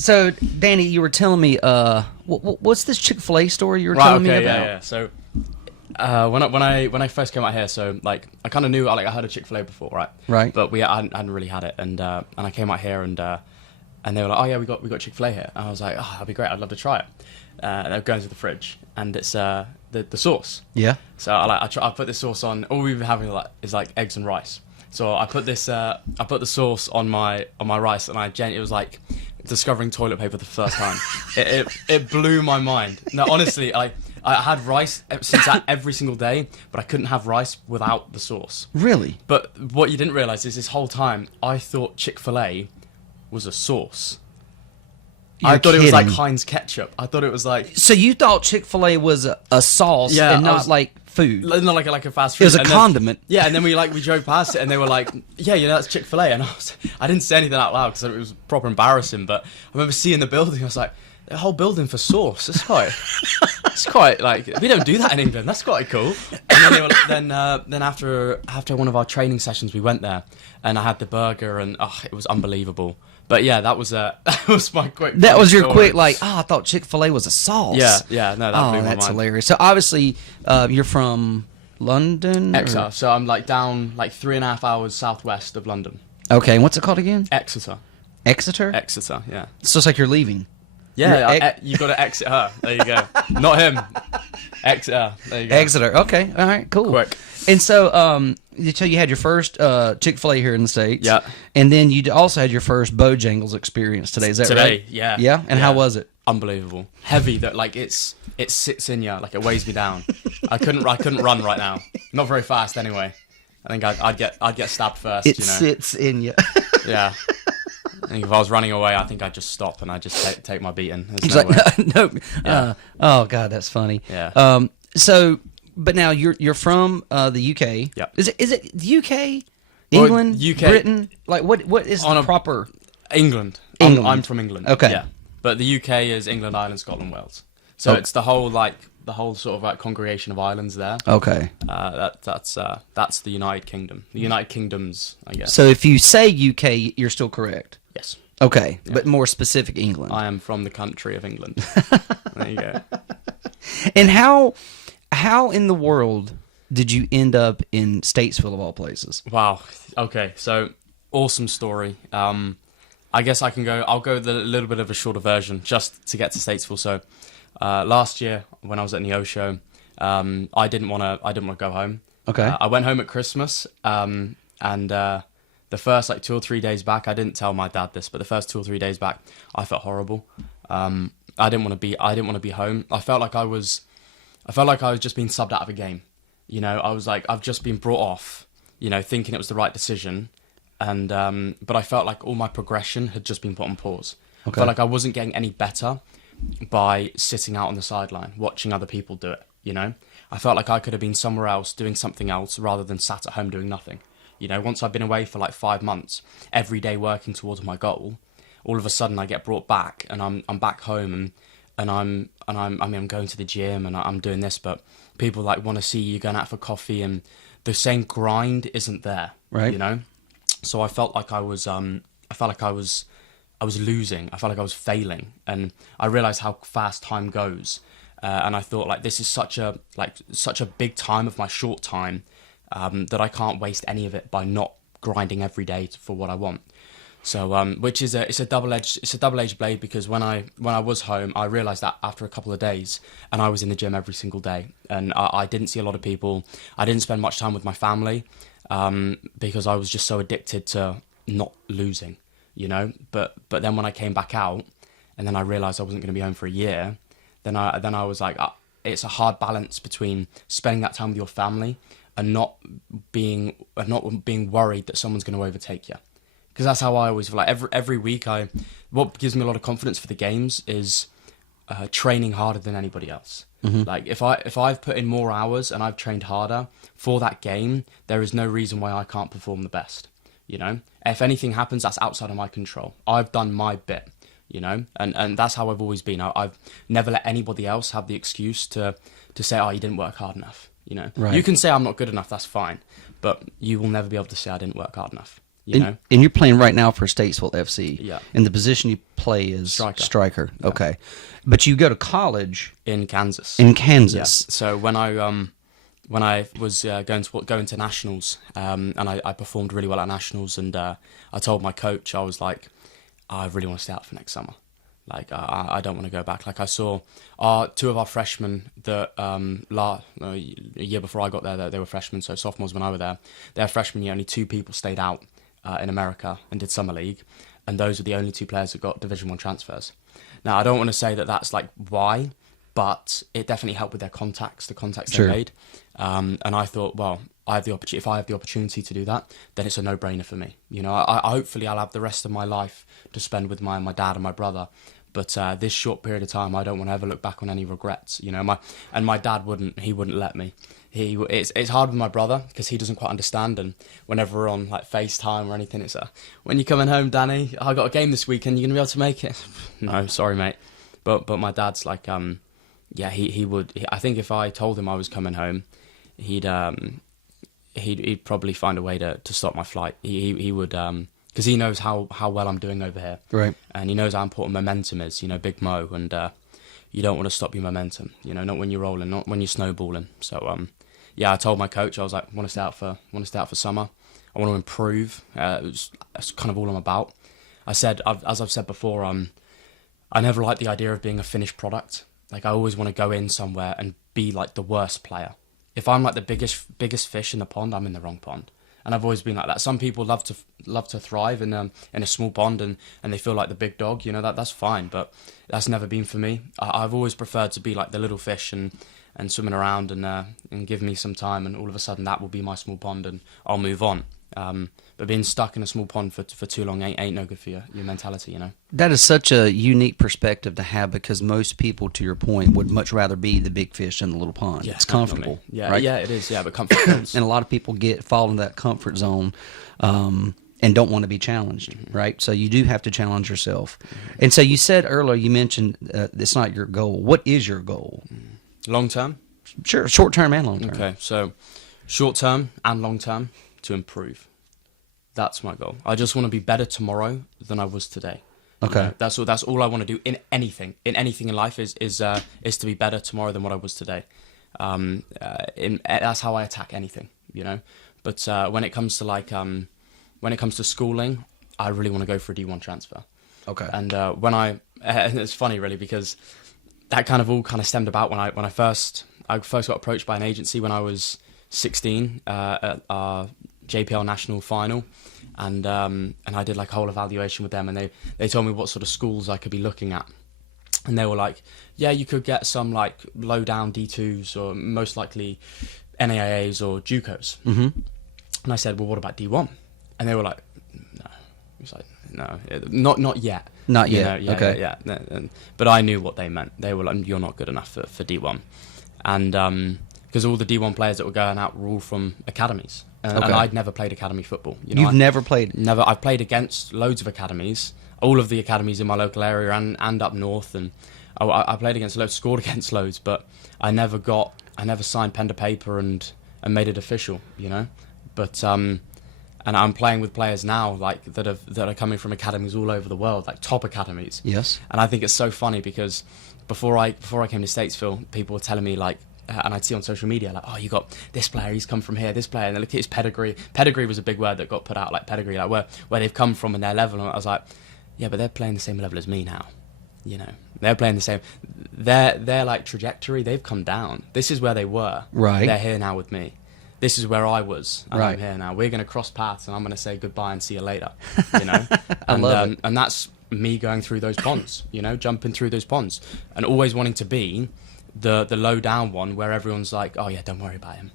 So, Danny, you were telling me, what's this Chick-fil-A story you were telling me about? Yeah. So, when I first came out here, so like I kind of knew, like I heard of Chick-fil-A before, right? Right. But I hadn't really had it, and I came out here, and they were like, oh yeah, we got Chick-fil-A here, and I was like, oh, that'd be great, I'd love to try it. And they're going to the fridge, and it's the sauce. Yeah. So I put this sauce on. All we've been having is like eggs and rice. So I put the sauce on my rice, and it was like discovering toilet paper the first time. it blew my mind. No, honestly, I had rice since that every single day, but I couldn't have rice without the sauce. Really? But what you didn't realize is this whole time I thought Chick-fil-A was a sauce. I thought it was like Heinz ketchup. I thought it was like... So you thought Chick-fil-A was a sauce and not like food? Not like a fast food. It was a condiment. Yeah, and then we drove past it, and they were like, yeah, that's Chick-fil-A. And I didn't say anything out loud because it was proper embarrassing, but I remember seeing the building, I was like, the whole building for sauce. It's quite like, we don't do that in England. That's quite cool. And then then after one of our training sessions, we went there, and I had the burger, and it was unbelievable. But yeah, that was my quick. That was your story. quick, like, I thought Chick-fil-A was a sauce. Yeah, no, that blew my that's mind. hilarious. So obviously, you're from London? Exeter. So I'm like down like 3.5 hours southwest of London. Okay, and what's it called again? Exeter. Exeter? Exeter, yeah. So it's like you're leaving. Yeah, you've got to exit her. There you go. Not him. Exit her. There you go. Exeter. Okay. All right. Cool. Quick. And so, you had your first Chick-fil-A here in the States. Yeah. And then you also had your first Bojangles experience today. Is that right? Today, yeah. Yeah? And how was it? Unbelievable. Heavy, that like it sits in you, like it weighs me down. I couldn't run right now. Not very fast anyway. I think I'd get stabbed first, It sits in you. Yeah. I think if I was running away, I think I'd just stop and I'd just take my beating. He's like, no. Yeah. Oh God, that's funny. Yeah. So, but now you're from the UK. Yeah. Is it the UK, England, UK, Britain? Like what is the proper? England. England. I'm from England. Okay. Yeah. But the UK is England, Ireland, Scotland, Wales. So it's the whole sort of like congregation of islands there. Okay. That's the United Kingdom. The United Kingdoms, I guess. So if you say UK, you're still correct. Yes. Okay, yeah. But more specific, England. I am from the country of England. There you go. And how in the world did you end up in Statesville of all places? Wow. Okay, so awesome story. I guess I'll go with a little bit of a shorter version just to get to Statesville. So last year when I was at Neo Show, I didn't want to go home. Okay. I went home at Christmas, and the first 2 or 3 days back, I didn't tell my dad this, but the first 2 or 3 days back, I felt horrible. I didn't want to be home. I felt like I was just being subbed out of a game. You know, I was like, I've just been brought off, you know, thinking it was the right decision, and but I felt like all my progression had just been put on pause. Okay. I felt like I wasn't getting any better by sitting out on the sideline watching other people do it. You know, I felt like I could have been somewhere else doing something else rather than sat at home doing nothing. You know, once I've been away for 5 months, every day working towards my goal, all of a sudden I get brought back and I'm back home and I'm going to the gym and I'm doing this, but people want to see you going out for coffee and the same grind isn't there. Right. You know, so I felt like I was losing. I felt like I was failing, and I realized how fast time goes. And I thought this is such a big time of my short time. That I can't waste any of it by not grinding every day for what I want. So, which is it's a double-edged blade, because when I was home, I realised that after a couple of days, and I was in the gym every single day, and I didn't see a lot of people. I didn't spend much time with my family, because I was just so addicted to not losing, you know. But then when I came back out, and then I realised I wasn't going to be home for a year, then I was like, it's a hard balance between spending that time with your family and not being worried that someone's going to overtake you, because that's how I always feel. Every week, what gives me a lot of confidence for the games is training harder than anybody else. Mm-hmm. If I've put in more hours and I've trained harder for that game, there is no reason why I can't perform the best. You know, if anything happens, that's outside of my control. I've done my bit. You know, and that's how I've always been. I've never let anybody else have the excuse to say, oh, you didn't work hard enough. You know, right. You can say I'm not good enough, that's fine, but you will never be able to say I didn't work hard enough. You know, and you're playing right now for Statesville FC. Yeah. And the position you play is striker. Yeah. Okay. But you go to college in Kansas. in Kansas. Yeah. So when I was going to nationals, and I performed really well at nationals, and I told my coach, I was like, I really want to stay out for next summer. Like I don't want to go back. Like I saw two of our freshmen that a year before I got there, they were freshmen, so sophomores when I were there. Their freshman year, only 2 people stayed out in America and did summer league, and those were the only 2 players that got Division 1 transfers. Now I don't want to say that that's like why, but it definitely helped with their contacts, the contacts Sure. they made. And I thought, well, if I have the opportunity to do that, then it's a no-brainer for me. You know, I hopefully I'll have the rest of my life to spend with my dad and my brother. But this short period of time, I don't want to ever look back on any regrets. You know, my dad wouldn't let me. It's hard with my brother because he doesn't quite understand. And whenever we're on like FaceTime or anything, it's when you coming home, Danny? I got a game this weekend. You gonna be able to make it? No, sorry, mate. But my dad's like, yeah, he would. I think if I told him I was coming home, he'd probably find a way to stop my flight. He would. Because he knows how well I'm doing over here. Right. And he knows how important momentum is, you know, Big Mo. And you don't want to stop your momentum, you know, not when you're rolling, not when you're snowballing. So, yeah, I told my coach, I was like, I want to stay out for summer. I want to improve. That's kind of all I'm about. I said, as I've said before, I never liked the idea of being a finished product. Like, I always want to go in somewhere and be like the worst player. If I'm like the biggest fish in the pond, I'm in the wrong pond. And I've always been like that. Some people love to thrive in a small pond and they feel like the big dog. You know, that's fine, but that's never been for me. I've always preferred to be like the little fish and swimming around and give me some time, and all of a sudden that will be my small pond and I'll move on. But being stuck in a small pond for too long ain't no good for your mentality, you know. That is such a unique perspective to have, because most people, to your point, would much rather be the big fish in the little pond. Yeah, it's comfortable. Yeah, right? Yeah, it is. Yeah, but comfort fills. And a lot of people fall into that comfort zone and don't want to be challenged, right? So you do have to challenge yourself. And so you said earlier, you mentioned it's not your goal. What is your goal? Long term? Sure, short term and long term. Okay, so short term and long term, to improve. That's my goal. I just want to be better tomorrow than I was today. Okay. You know, that's all I want to do in anything. In anything in life is to be better tomorrow than what I was today. That's how I attack anything, you know. But when it comes to schooling, I really want to go for a D1 transfer. Okay. And it's funny really, because that kind of all stemmed about when I first got approached by an agency when I was 16 at our JPL national final, and I did like a whole evaluation with them, and they told me what sort of schools I could be looking at, and they were like, yeah, you could get some like low down D2s or most likely NAIAs or JUCOs. Mm-hmm. And I said, well, what about D1? And they were like, no. It was like, no, not yet. Not yet. You know, okay. Yeah. But I knew what they meant. They were like, you're not good enough for D1, and because all the D1 players that were going out were all from academies. And I'd never played academy football. You know, You've never played? Never. I've played against loads of academies, all of the academies in my local area and up north, and I played against loads, scored against loads, but I never signed pen to paper and made it official, you know. But and I'm playing with players now like that are coming from academies all over the world, like top academies. Yes. And I think it's so funny because before I came to Statesville, people were telling me like. And I'd see on social media, like, oh, you got this player, he's come from here, this player, and they look at his pedigree. Pedigree was a big word that got put out, like pedigree, like where they've come from and their level. And I was like, yeah, but they're playing the same level as me now. You know, they're playing the same. Their like trajectory, they've come down. This is where they were. Right. They're here now with me. This is where I was, and right. I'm here now. We're going to cross paths, and I'm going to say goodbye and see you later. You know, I love it. And that's me going through those ponds. You know, jumping through those ponds, and always wanting to be the low down one where everyone's like, oh yeah, don't worry about him,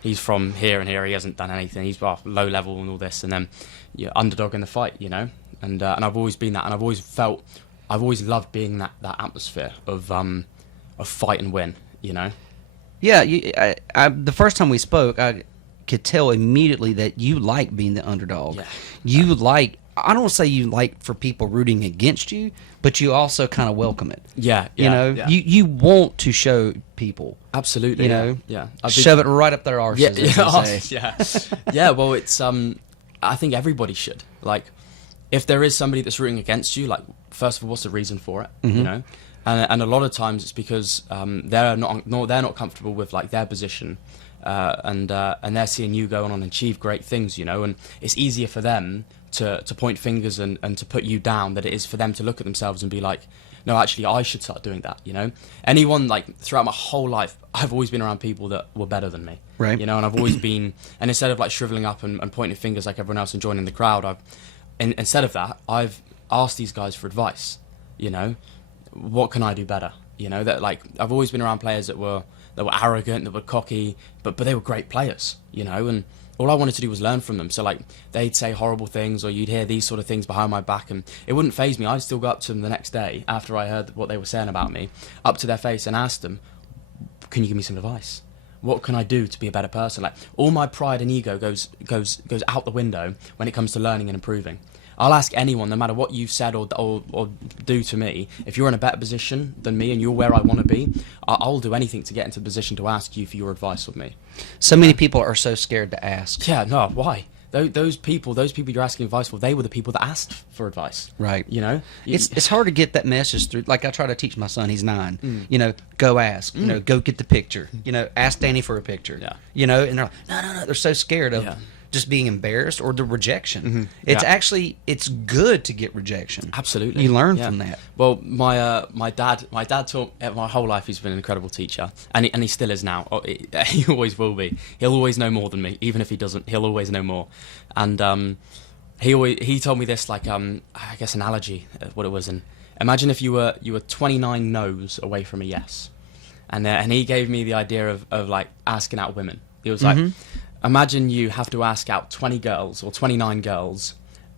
he's from here and here, he hasn't done anything, he's low level and all this, and then you're underdog in the fight, you know. And I've always been that, and I've always loved being that atmosphere of fight and win, you know. Yeah, the first time we spoke, I could tell immediately that you like being the underdog. Yeah. You like, I don't say you like for people rooting against you, but you also kind of welcome it. Yeah, you know, yeah. You want to show people. Absolutely, you know, yeah. shove it right up their arses. Yeah. Well, it's I think everybody should. Like, if there is somebody that's rooting against you, like, first of all, what's the reason for it? You know, and a lot of times it's because they're not comfortable with like their position, and they're seeing you go on and achieve great things, you know, and it's easier for them to point fingers and to put you down than it is for them to look at themselves and be like, no, actually, I should start doing that, you know? Anyone, like, throughout my whole life, I've always been around people that were better than me. Right. You know, and I've always been, and instead of, like, shriveling up and pointing fingers like everyone else and joining the crowd, instead of that, I've asked these guys for advice, you know? What can I do better? You know, that, like, I've always been around players that were arrogant, that were cocky, but they were great players, you know, and all I wanted to do was learn from them. So, like, they'd say horrible things, or you'd hear these sort of things behind my back, and it wouldn't faze me. I'd still go up to them the next day after I heard what they were saying about me, up to their face and ask them, can you give me some advice? What can I do to be a better person? Like, all my pride and ego goes out the window when it comes to learning and improving. I'll ask anyone, no matter what you've said or do to me, if you're in a better position than me and you're where I want to be, I'll do anything to get into the position to ask you for your advice with me. So many people are so scared to ask. Yeah, no, why? Those people you're asking advice for, they were the people that asked for advice. Right. You know? It's hard to get that message through. Like, I try to teach my son, he's 9, you know, go ask, you know, go get the picture, you know, ask Danny for a picture, Yeah. you know, and they're like, no, they're so scared of just being embarrassed or the rejection. It's actually, it's good to get rejection. Absolutely. You learn from that. Well, my dad taught my whole life. He's been an incredible teacher, and he still is now. He always will be. He'll always know more than me, even if he doesn't. He'll always know more. And he told me this, like, I guess analogy of what it was. And imagine if you were 29 no's away from a yes, and he gave me the idea of like asking out women. He was like, imagine you have to ask out 20 girls or 29 girls,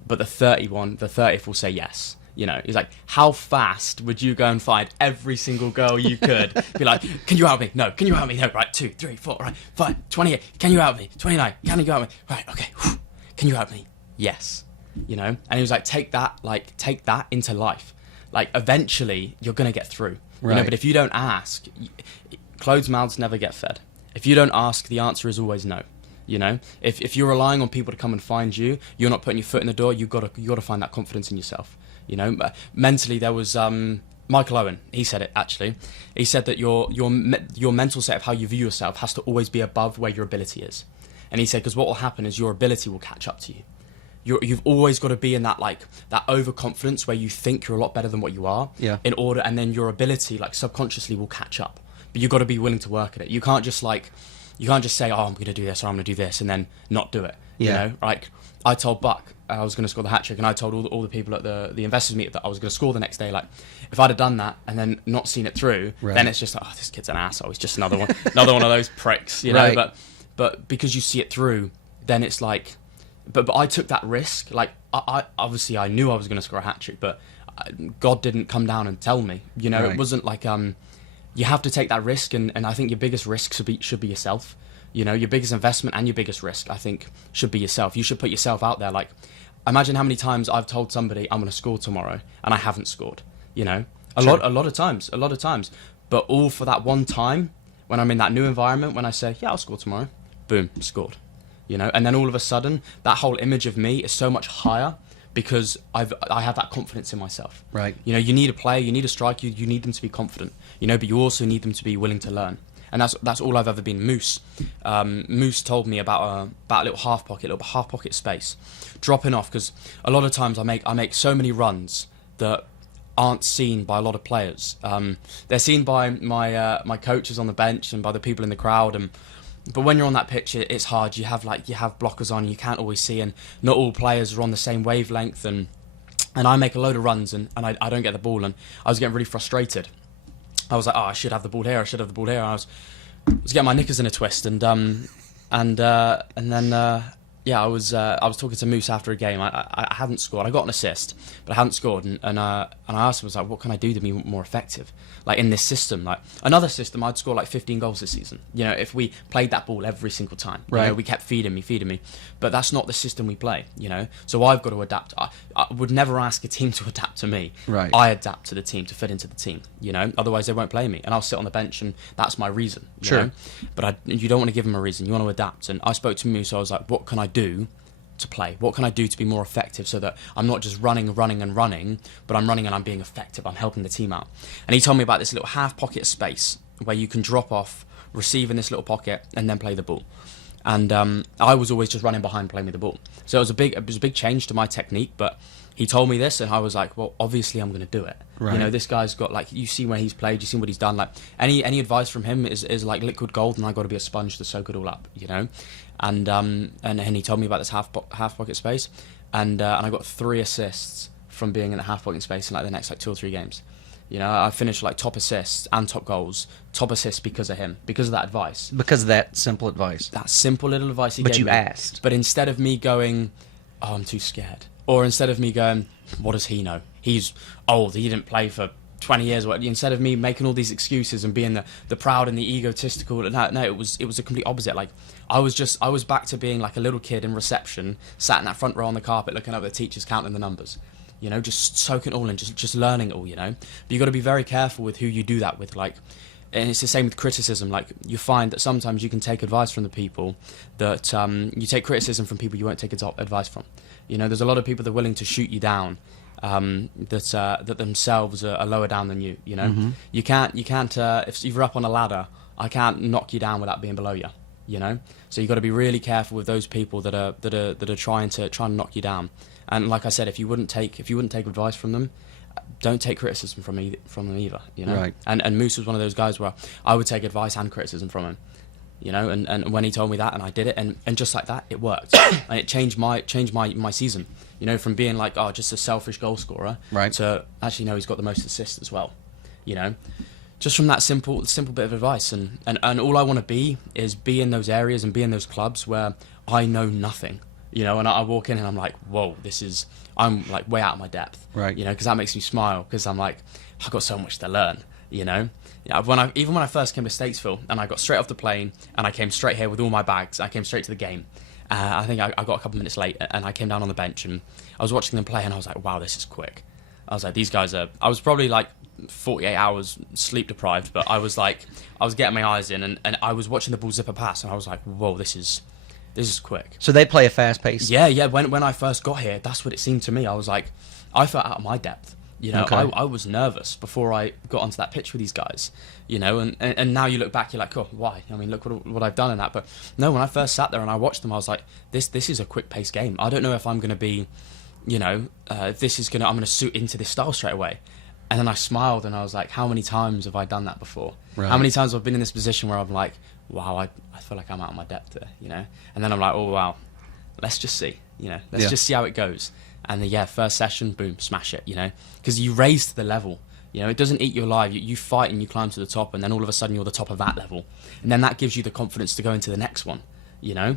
but the 30th will say yes. You know, he's like, how fast would you go and find every single girl you could? Be like, can you help me? No. Can you help me? No. Right. 2, 3, 4. Right. 5, 28. Can you help me? 29. Can you help me? Right. Okay. Can you help me? Yes. You know, and he was like, take that into life. Like, eventually you're going to get through. Right. You know, but if you don't ask, closed mouths never get fed. If you don't ask, the answer is always no. You know, if you're relying on people to come and find you, you're not putting your foot in the door. You got to find that confidence in yourself. You know, mentally, there was Michael Owen. He said it actually. He said that your mental set of how you view yourself has to always be above where your ability is. And he said, because what will happen is your ability will catch up to you. You've always got to be in that, like, that overconfidence where you think you're a lot better than what you are. Yeah. In order, and then your ability, like, subconsciously will catch up. But you've got to be willing to work at it. You can't just say, oh, I'm going to do this or I'm going to do this and then not do it. Yeah. You know, like, I told Buck I was going to score the hat trick, and I told all the people at the investors meet that I was going to score the next day. Like, if I'd have done that and then not seen it through, then it's just like, oh, this kid's an asshole. He's just another one of those pricks, you know. Right. But because you see it through, then it's like, but I took that risk. Like, I obviously I knew I was going to score a hat trick, but God didn't come down and tell me. You know, It wasn't like you have to take that risk, and I think your biggest risk should be yourself. You know, your biggest investment and your biggest risk, I think, should be yourself. You should put yourself out there. Like, imagine how many times I've told somebody I'm going to score tomorrow and I haven't scored. You know, a lot of times. But all for that one time when I'm in that new environment, when I say, yeah, I'll score tomorrow, boom, scored. You know, and then all of a sudden, that whole image of me is so much higher because I have that confidence in myself. Right. You know, you need a player, you need a striker, you need them to be confident. You know, but you also need them to be willing to learn. And that's all I've ever been. Moose told me about a little half pocket space, dropping off, because a lot of times I make so many runs that aren't seen by a lot of players. They're seen by my coaches on the bench and by the people in the crowd. But when you're on that pitch, it's hard. You have blockers on, you can't always see, and not all players are on the same wavelength. And I make a load of runs and I don't get the ball, and I was getting really frustrated. I was like, oh, I should have the ball here. I was getting my knickers in a twist, and then I was talking to Moose after a game. I hadn't scored. I got an assist, but I hadn't scored. And I asked him, I was like, what can I do to be more effective? Like, in this system, like another system, I'd score like 15 goals this season. You know, if we played that ball every single time, you know, we kept feeding me. But that's not the system we play, you know. So I've got to adapt. I would never ask a team to adapt to me. Right. I adapt to the team to fit into the team, you know. Otherwise, they won't play me, and I'll sit on the bench, and that's my reason. You know? But you don't want to give them a reason. You want to adapt. And I spoke to Moose, so I was like, what can I do to play? What can I do to be more effective so that I'm not just running, but I'm running and I'm being effective. I'm helping the team out. And he told me about this little half pocket space where you can drop off, receive in this little pocket, and then play the ball. And I was always just running behind, playing with the ball. So it was a big change to my technique. But he told me this, and I was like, well, obviously I'm going to do it. Right. You know, this guy's got, like, you see where he's played, you see what he's done. Like, any advice from him is like liquid gold, and I got to be a sponge to soak it all up. You know, and he told me about this half pocket space, and I got 3 assists from being in the half pocket space in like the next like 2 or 3 games. You know, I finished like top assists and top goals, top assists because of him, because of that advice. Because of that simple advice. That simple little advice he gave But you me. asked. But instead of me going, oh, I'm too scared, or instead of me going, what does he know? He's old, he didn't play for 20 years. Instead of me making all these excuses and being the proud and the egotistical, no, it was a complete opposite. Like, I was back to being like a little kid in reception, sat in that front row on the carpet looking up at the teachers, counting the numbers. You know, just soaking it all in, just learning it all, you know. But you got to be very careful with who you do that with, like, and it's the same with criticism. Like, you find that sometimes you can take advice from the people that you take criticism from people you won't take advice from. You know, there's a lot of people that are willing to shoot you down, that themselves are lower down than you. You know, Mm-hmm. you can't if you're up on a ladder, I can't knock you down without being below you. You know, so you got to be really careful with those people that are trying to knock you down. And like I said, if you wouldn't take advice from them, don't take criticism from them either. You know, Right. And Moose was one of those guys where I would take advice and criticism from him. You know, and when he told me that, and I did it, and just like that, it worked, and it changed my season. You know, from being like, oh, just a selfish goal scorer, Right. to actually, no, he's got the most assists as well. You know, just from that simple bit of advice, and all I want to be is be in those areas and be in those clubs where I know nothing. You know, and I walk in and I'm like, whoa, I'm like way out of my depth. Right. You know, because that makes me smile, because I'm like, I've got so much to learn. You know, even when I first came to Statesville and I got straight off the plane and I came straight here with all my bags, I came straight to the game. I think I got a couple minutes late, and I came down on the bench and I was watching them play, and I was like, wow, this is quick. I was like, these guys are. I was probably like 48 hours sleep deprived, but I was getting my eyes in, and I was watching the ball zipper pass, and I was like, whoa, this is quick. So they play a fast pace. Yeah. When I first got here, that's what it seemed to me. I was like, I felt out of my depth. You know, Okay. I was nervous before I got onto that pitch with these guys. You know, and now you look back, you're like, oh, why? I mean, look what I've done in that. But no, when I first sat there and I watched them, I was like, this is a quick paced game. I don't know if I'm going to be, you know, I'm going to suit into this style straight away. And then I smiled and I was like, how many times have I done that before? Right. How many times have I been in this position where I'm like, wow, I feel like I'm out of my depth there, you know? And then I'm like, oh, wow, let's just see, you know, let's just see how it goes. And first session, boom, smash it, you know? Because you raise to the level, you know? It doesn't eat you alive. You fight and you climb to the top, and then all of a sudden you're the top of that level. And then that gives you the confidence to go into the next one, you know?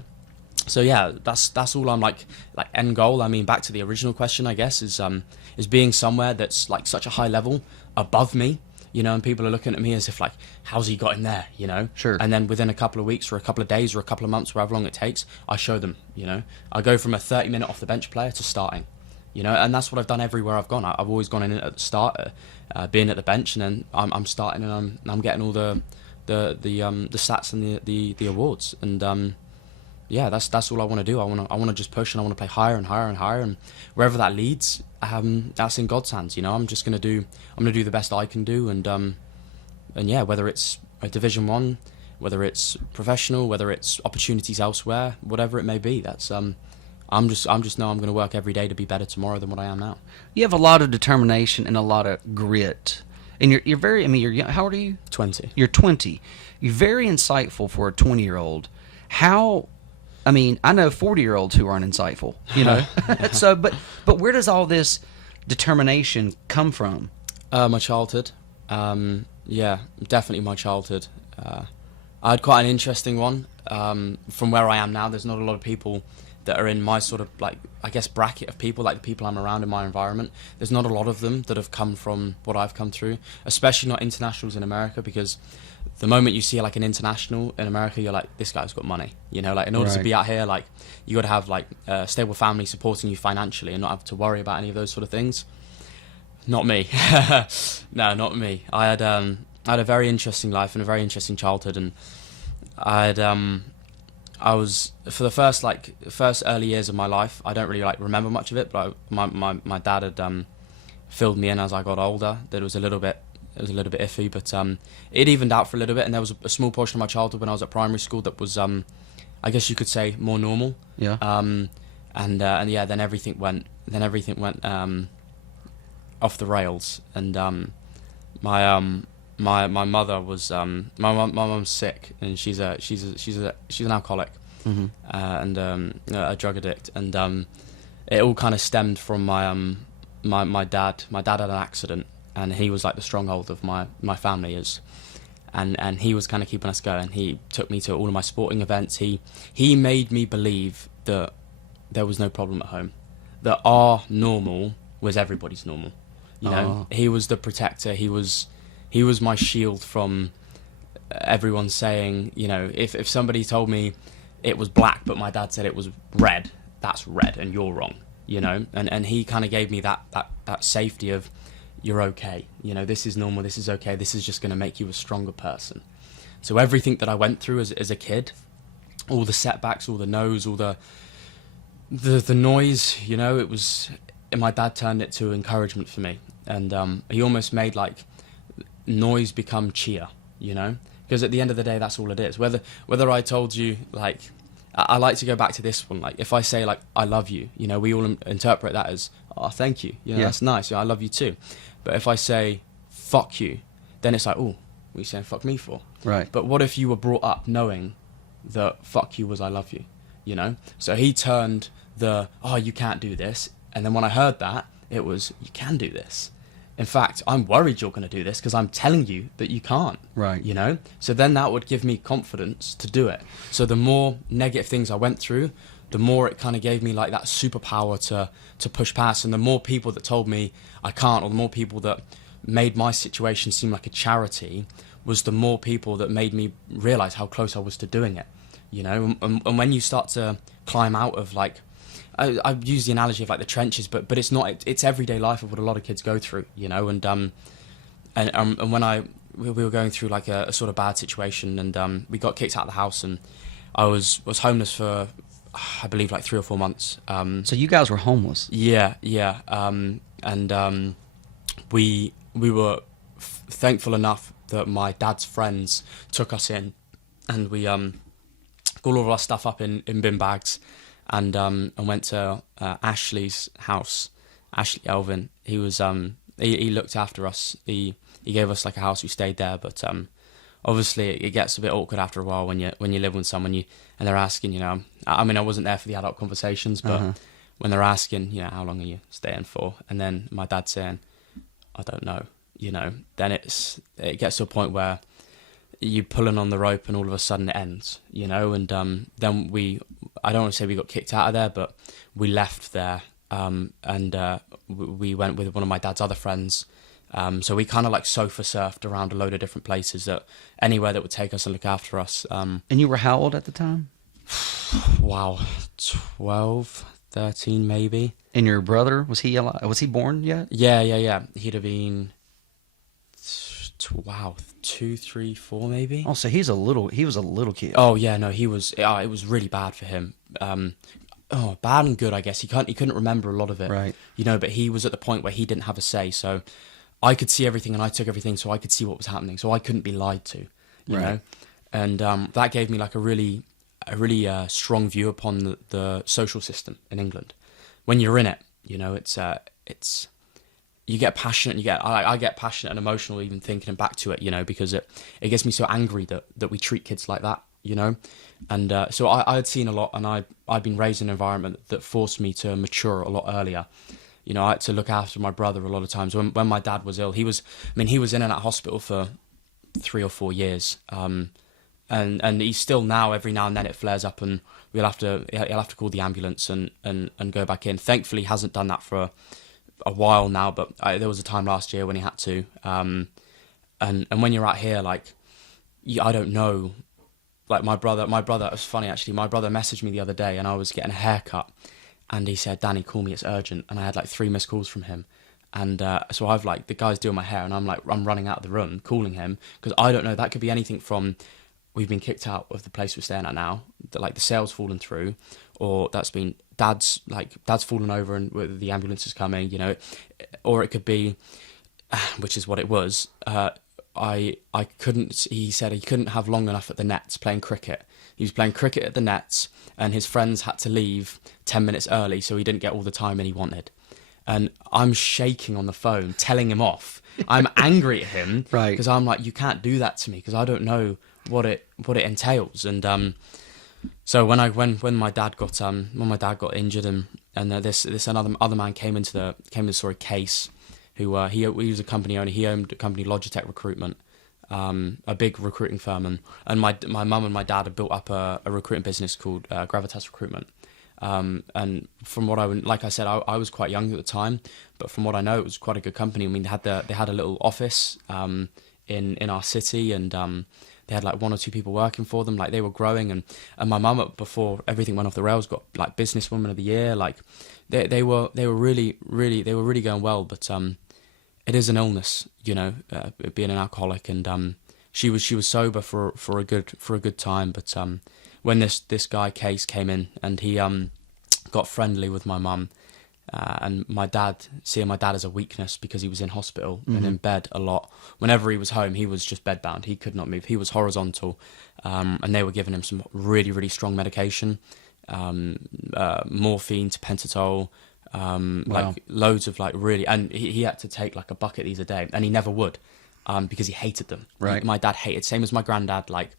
So yeah, that's all I'm like end goal. I mean, back to the original question, I guess, is being somewhere that's like such a high level above me, you know, and people are looking at me as if like, how's he got in there, you know? Sure. And then within a couple of weeks or a couple of days or a couple of months, however long it takes, I show them, you know? I go from a 30-minute off the bench player to starting, you know, and that's what I've done everywhere I've gone. I've always gone in at the start, being at the bench, and then I'm starting and I'm getting all the stats and the awards, and yeah, that's all I want to do. I want to just push, and I want to play higher and higher and higher, and wherever that leads, that's in God's hands. You know, I'm gonna do the best I can do, and yeah, whether it's a Division 1, whether it's professional, whether it's opportunities elsewhere, whatever it may be, that's I'm just know I'm going to work every day to be better tomorrow than what I am now. You have a lot of determination and a lot of grit, and you're very. I mean, you're young. How old are you? 20. You're 20. You're very insightful for a 20-year-old. How? I mean, I know 40-year-olds who aren't insightful. You know. So, but where does all this determination come from? My childhood. Yeah, definitely my childhood. I had quite an interesting one. From where I am now, there's not a lot of people that are in my sort of, like, I guess, bracket of people, like the people I'm around in my environment. There's not a lot of them that have come from what I've come through, especially not internationals in America, because the moment you see like an international in America, you're like, this guy's got money, you know, like in order to Right. be out here, like you got to have like a stable family supporting you financially and not have to worry about any of those sort of things. Not me. No, not me. I had a very interesting life and a very interesting childhood, and I I was for the first early years of my life. I don't really remember much of it, but my dad had filled me in as I got older. That it was a little bit iffy, but it evened out for a little bit. And there was a small portion of my childhood when I was at primary school that was I guess you could say more normal. Yeah. And yeah, then everything went off the rails. And my mother was my mum's sick, and she's an alcoholic. Mm-hmm. And a drug addict, and it all kind of stemmed from my dad. My dad had an accident, and he was like the stronghold of my family is, and he was kind of keeping us going. He took me to all of my sporting events. He made me believe that there was no problem at home, that our normal was everybody's normal. You know, he was the protector. He was my shield from everyone saying, you know, if somebody told me it was black, but my dad said it was red, that's red, and you're wrong, you know. And he kind of gave me that safety of, you're okay, you know, this is normal, this is okay, this is just going to make you a stronger person. So everything that I went through as a kid, all the setbacks, all the no's, all the noise, you know, my dad turned it to encouragement for me. And he almost made noise become cheer, you know, because at the end of the day, that's all it is. Whether I told you, I like to go back to this one, if I say I love you, you know, we all interpret that as, oh, thank you, you know, that's nice, I love you too. But if I say fuck you, then it's oh, what are you saying fuck me for? Right. But what if you were brought up knowing that fuck you was I love you, you know? So he turned oh, you can't do this, and then when I heard that, it was, you can do this. In fact, I'm worried you're going to do this because I'm telling you that you can't. Right. You know? So then that would give me confidence to do it. So the more negative things I went through, the more it kind of gave me that superpower to push past. And the more people that told me I can't, or the more people that made my situation seem like a charity, was the more people that made me realize how close I was to doing it. You know? And when you start to climb out of I use the analogy of the trenches, but it's not. It's everyday life of what a lot of kids go through, you know. And when we were going through a sort of bad situation, and we got kicked out of the house, and I was homeless for I believe 3 or 4 months. So you guys were homeless? Yeah. We were thankful enough that my dad's friends took us in, and we got all of our stuff up in bin bags. And went to Ashley's house. Ashley Elvin. He was he looked after us. He gave us a house. We stayed there, but obviously it gets a bit awkward after a while when you live with someone and they're asking, you know. I mean, I wasn't there for the adult conversations, but when they're asking, you know, how long are you staying for, and then my dad saying, I don't know, you know, then it gets to a point where you're pulling on the rope and all of a sudden it ends, you know. And then I don't want to say we got kicked out of there, but we left there, and we went with one of my dad's other friends. So we kind of sofa surfed around a load of different places, anywhere that would take us and look after us. And you were how old at the time? Wow, 12, 13 maybe. And your brother, was he alive? Was he born yet? Yeah. He'd have been, wow, 2, 3, 4 maybe. Oh, so he was a little kid. Oh yeah, no, he was. It was really bad for him. Bad and good, I guess. He couldn't remember a lot of it, right? You know, but he was at the point where he didn't have a say. So I could see everything, and I took everything, so I could see what was happening. So I couldn't be lied to, you know. And that gave me a really strong view upon the social system in England. When you're in it, you know, it's you get passionate. I get passionate and emotional even thinking back to it, you know, because it gets me so angry that we treat kids like that, you know. And so I had seen a lot, and I'd been raised in an environment that forced me to mature a lot earlier. You know, I had to look after my brother a lot of times. When my dad was ill, he was in and out of hospital for 3 or 4 years. And he's still now, every now and then it flares up, and he'll have to call the ambulance and go back in. Thankfully, he hasn't done that for a while now, but there was a time last year when he had to. And when you're out here, I don't know. My brother, it was funny actually. My brother messaged me the other day, and I was getting a haircut, and he said, "Danny, call me, it's urgent." And I had 3 missed calls from him. And so I've the guy's doing my hair, and I'm running out of the room calling him, because I don't know, that could be anything from we've been kicked out of the place we're staying at now, that like the sale's fallen through, or that's been dad's fallen over and the ambulance is coming, you know, or it could be, which is what it was. I couldn't. He said he couldn't have long enough at the nets playing cricket. He was playing cricket at the nets, and his friends had to leave 10 minutes early, so he didn't get all the time he wanted. And I'm shaking on the phone, telling him off. I'm angry at him, right? Because I'm like, you can't do that to me, because I don't know what it entails. And so when my dad got injured, and this other man came into the story, Case, who he was a company owner. He owned a company, Logitech Recruitment, a big recruiting firm, and my mum and my dad had built up a recruiting business called Gravitas Recruitment. And from what like I said, I was quite young at the time, but from what I know, it was quite a good company. I mean, they had a little office in our city, and they had like 1 or 2 people working for them. Like, they were growing, and my mum, before everything went off the rails, got like businesswoman of the year. Like, they were really going well. But it is an illness, you know, being an alcoholic, and she was sober for a good time. But when this guy Case came in, and he got friendly with my mum, and seeing my dad as a weakness, because he was in hospital and in bed a lot. Whenever he was home, he was just bedbound. He could not move. He was horizontal, and they were giving him some really, really strong medication, morphine to pentatol, Wow. like loads of like really, and he had to take like a bucket of these a day, and he never would, because he hated them. Right. My dad hated, same as my granddad. Like,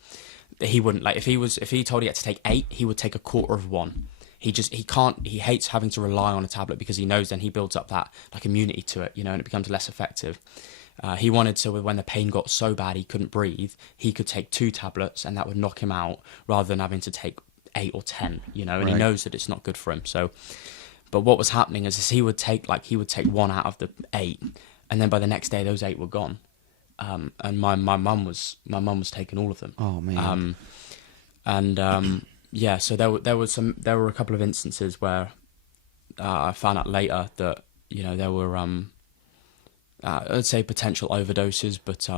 he wouldn't, like, if he told he had to take 8, he would take a quarter of one. He hates having to rely on a tablet, because he knows then he builds up that like immunity to it, you know, and it becomes less effective. He wanted to, when the pain got so bad he couldn't breathe, he could take 2 tablets and that would knock him out, rather than having to take 8 or 10, you know, and he knows that it's not good for him. So, but what was happening is he would take 1 out of the 8, and then by the next day those 8 were gone. And my mum was taking all of them. Oh man. Yeah, so there were a couple of instances where I found out later that, you know, there were I'd say potential overdoses, but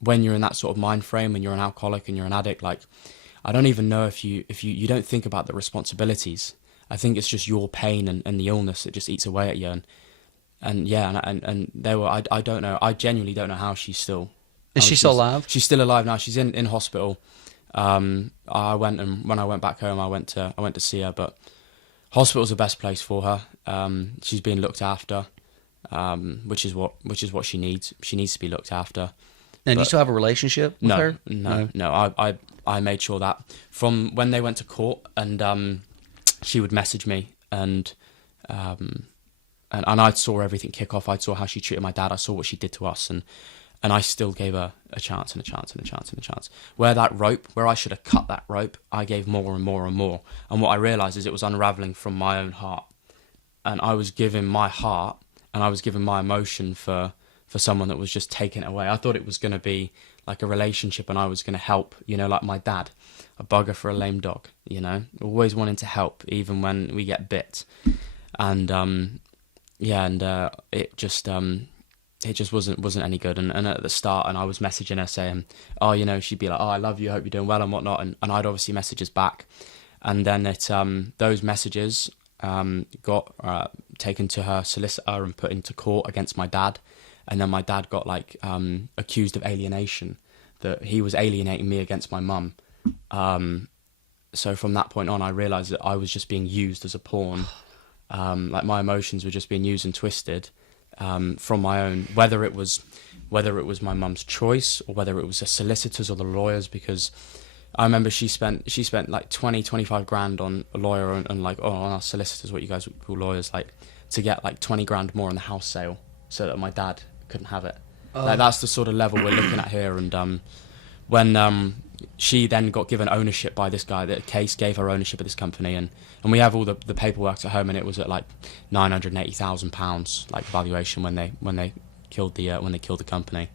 when you're in that sort of mind frame, and you're an alcoholic and you're an addict, like, I don't even know if you don't think about the responsibilities. I think it's just your pain and the illness that just eats away at you, and there were, I don't know, I genuinely don't know how she's still. Is she still alive? She's still alive now. She's in hospital. When I went back home, I went to see her, but hospital's the best place for her. She's being looked after, which is what she needs. She needs to be looked after. And do you still have a relationship with her? No. I made sure that from when they went to court, and she would message me, and I saw everything kick off. I saw how she treated my dad. I saw what she did to us, and I still gave her a chance and a chance and a chance and a chance. Where I should have cut that rope, I gave more and more and more. And what I realised is it was unravelling from my own heart. And I was giving my heart, and I was giving my emotion for someone that was just taking it away. I thought it was going to be like a relationship, and I was going to help, you know, like my dad, a bugger for a lame dog, you know, always wanting to help, even when we get bit. And it just wasn't any good. And at the start, and I was messaging her saying, oh, you know, she'd be like, oh, I love you, hope you're doing well and whatnot. And I'd obviously messages back. And then those messages got taken to her solicitor and put into court against my dad. And then my dad got accused of alienation, that he was alienating me against my mum. So from that point on, I realised that I was just being used as a pawn. Like, my emotions were just being used and twisted. From my own, whether it was my mum's choice, or whether it was the solicitors or the lawyers, because I remember she spent like 25 grand on a lawyer and like, on our solicitors, what you guys would call lawyers, like, to get like 20 grand more on the house sale, so that my dad couldn't have it. Like, that's the sort of level we're looking at here. And when she then got given ownership by this guy, that Case gave her ownership of this company, and we have all the paperwork at home, and it was at like £980,000 like valuation when they killed the company.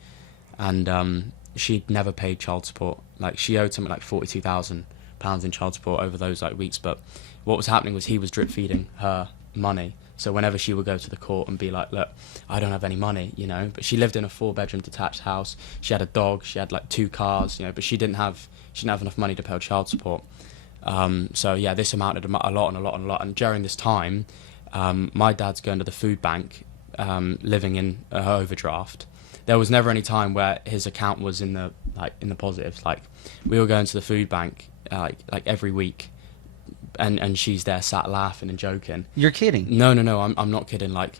And she'd never paid child support. Like, she owed something like £42,000 in child support over those like weeks. But what was happening was he was drip feeding her money, So whenever she would go to the court and be like, look, I don't have any money, you know, but she lived in a 4-bedroom detached house. She had a dog. She had like 2 cars, you know, but she didn't have enough money to pay child support. So yeah, this amounted a lot and a lot and a lot. And during this time, my dad's going to the food bank, living in an overdraft. There was never any time where his account was in the positives. Like, we were going to the food bank like every week, and she's there sat laughing and joking. You're kidding? No, I'm not kidding. Like,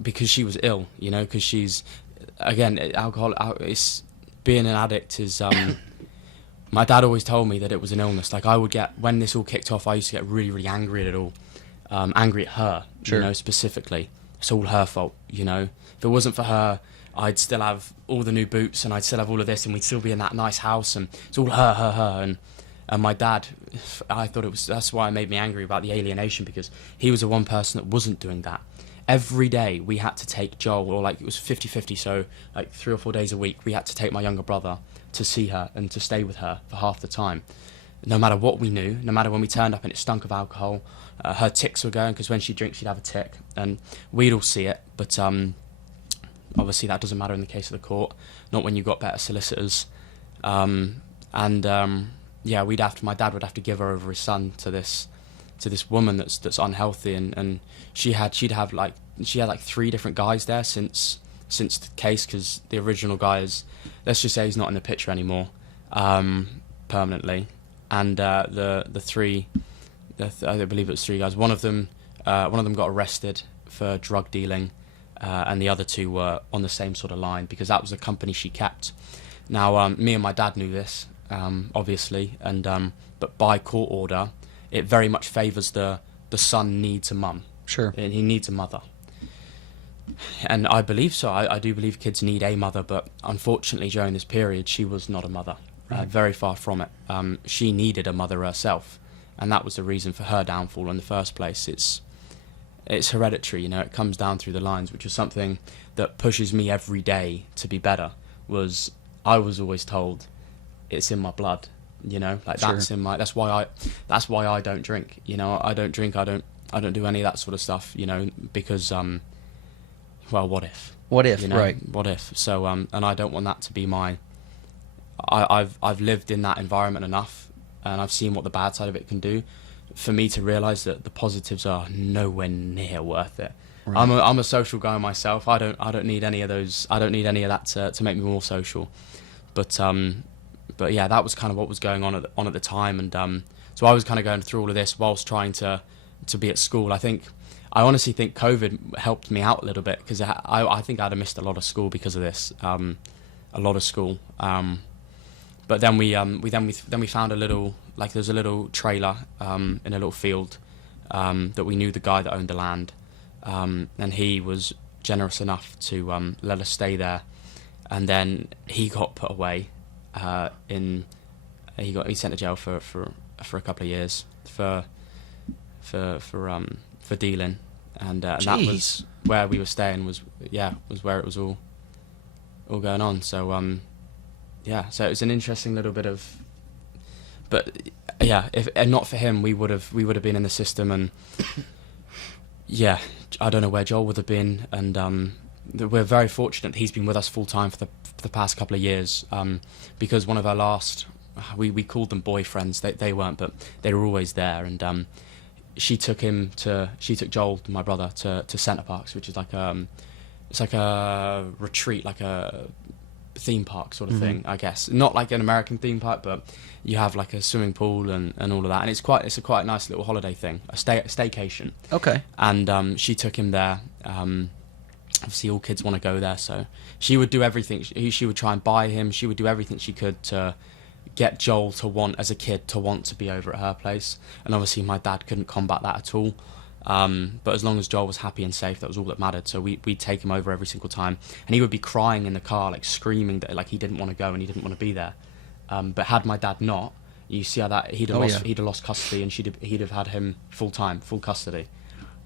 because she was ill, you know, because she's, again, it's being an addict is. My dad always told me that it was an illness. Like, I would get, when this all kicked off, I used to get really, really angry at it all. Angry at her, Sure. you know, specifically. It's all her fault, you know. If it wasn't for her, I'd still have all the new boots and I'd still have all of this and we'd still be in that nice house, and it's all her. And my dad, I thought that's why it made me angry about the alienation, because he was the one person that wasn't doing that. Every day we had to take Joel, or like it was 50-50, so like 3 or 4 days a week we had to take my younger brother to see her and to stay with her for half the time. No matter what we knew, no matter when we turned up and it stunk of alcohol, her tics were going, because when she drinks she'd have a tic, and we'd all see it, but obviously that doesn't matter in the case of the court, not when you've got better solicitors. Yeah, my dad would have to give her over his son to this woman that's unhealthy, and she had 3 different guys there since the case, because the original guy is, let's just say, he's not in the picture anymore, permanently, and I believe it was 3 guys. One of them got arrested for drug dealing, and the other 2 were on the same sort of line, because that was the company she kept. Now, me and my dad knew this, obviously, and but by court order, it very much favours the son needs a mum. Sure. And he needs a mother. And I believe so. I do believe kids need a mother, but unfortunately during this period, she was not a mother. Right. Very far from it. She needed a mother herself, and that was the reason for her downfall in the first place. It's hereditary, you know. It comes down through the lines, which is something that pushes me every day to be better. I was always told it's in my blood, you know, like Sure. that's why I don't drink, you know. I don't drink, I don't do any of that sort of stuff, you know, because well, what if, you know, right? What if? So and I don't want that to be I've lived in that environment enough, and I've seen what the bad side of it can do, for me to realise that the positives are nowhere near worth it. Right. I'm a social guy myself. I don't need any of those. I don't need any of that to make me more social. But yeah, that was kind of what was going on at the time, and so I was kind of going through all of this whilst trying to be at school. I honestly think COVID helped me out a little bit, because I think I'd have missed a lot of school because of this, a lot of school. But then we found a little, like, there's a little trailer in a little field that we knew the guy that owned the land, and he was generous enough to let us stay there. And then he got put away. He sent to jail for a couple of years for dealing, and that was where we were staying. Was where it was all going on. So so it was an interesting little bit of. But yeah, if not for him, we would have been in the system, and yeah, I don't know where Joel would have been. And we're very fortunate he's been with us full time for the past couple of years, because one of our last, we called them boyfriends, they weren't, but they were always there, and she took Joel, my brother, to Centre Parks, which is like it's like a retreat, like a theme park sort of thing, I guess. Not like an American theme park, but you have like a swimming pool and all of that, and it's a quite nice little holiday thing, a staycation. Okay. And she took him there. Obviously all kids want to go there, so she would do everything. She would try and buy him. She would do everything she could to get Joel to want to be over at her place. And obviously my dad couldn't combat that at all. But as long as Joel was happy and safe, that was all that mattered. So we'd take him over every single time, and he would be crying in the car, like screaming that like he didn't want to go and he didn't want to be there. But had my dad not, you see how that he'd have lost custody, and he'd have had him full custody.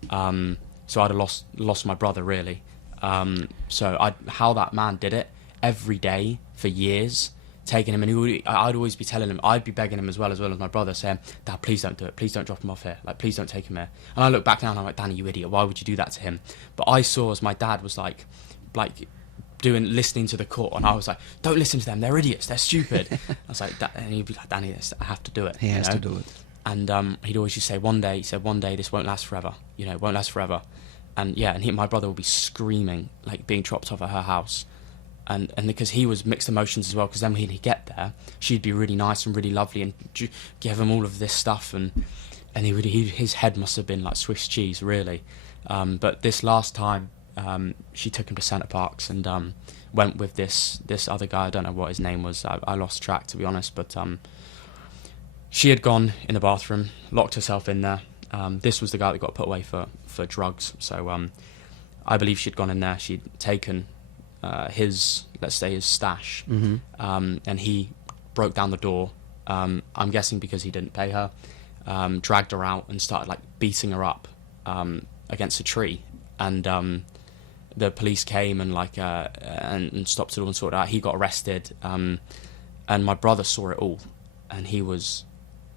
So I'd have lost my brother, really. So how that man did it every day for years taking him, and I'd always be telling him, I'd be begging him as well as my brother, saying, Dad, please don't do it, please don't drop him off here, like, please don't take him here. And I look back now and I'm like, Danny, you idiot, why would you do that to him? But I saw as my dad was like listening to the court, and I was like, don't listen to them, they're idiots, they're stupid. I was like, and he'd be like, Danny, I have to do it. He has to do it. And he'd always just say, one day this won't last forever, it won't last forever. And yeah, and my brother would be screaming, like being dropped off at her house. And because he was mixed emotions as well, because then when he'd get there, she'd be really nice and really lovely and give him all of this stuff, and his head must have been like Swiss cheese, really. But this last time, she took him to Centre Parks and went with this other guy. I don't know what his name was. I lost track, to be honest. But she had gone in the bathroom, locked herself in there. This was the guy that got put away for drugs. So I believe she'd gone in there. She'd taken his stash, and he broke down the door. I'm guessing because he didn't pay her. Dragged her out and started like beating her up against a tree, and the police came and and stopped it all and sorted it out. He got arrested, and my brother saw it all, and he was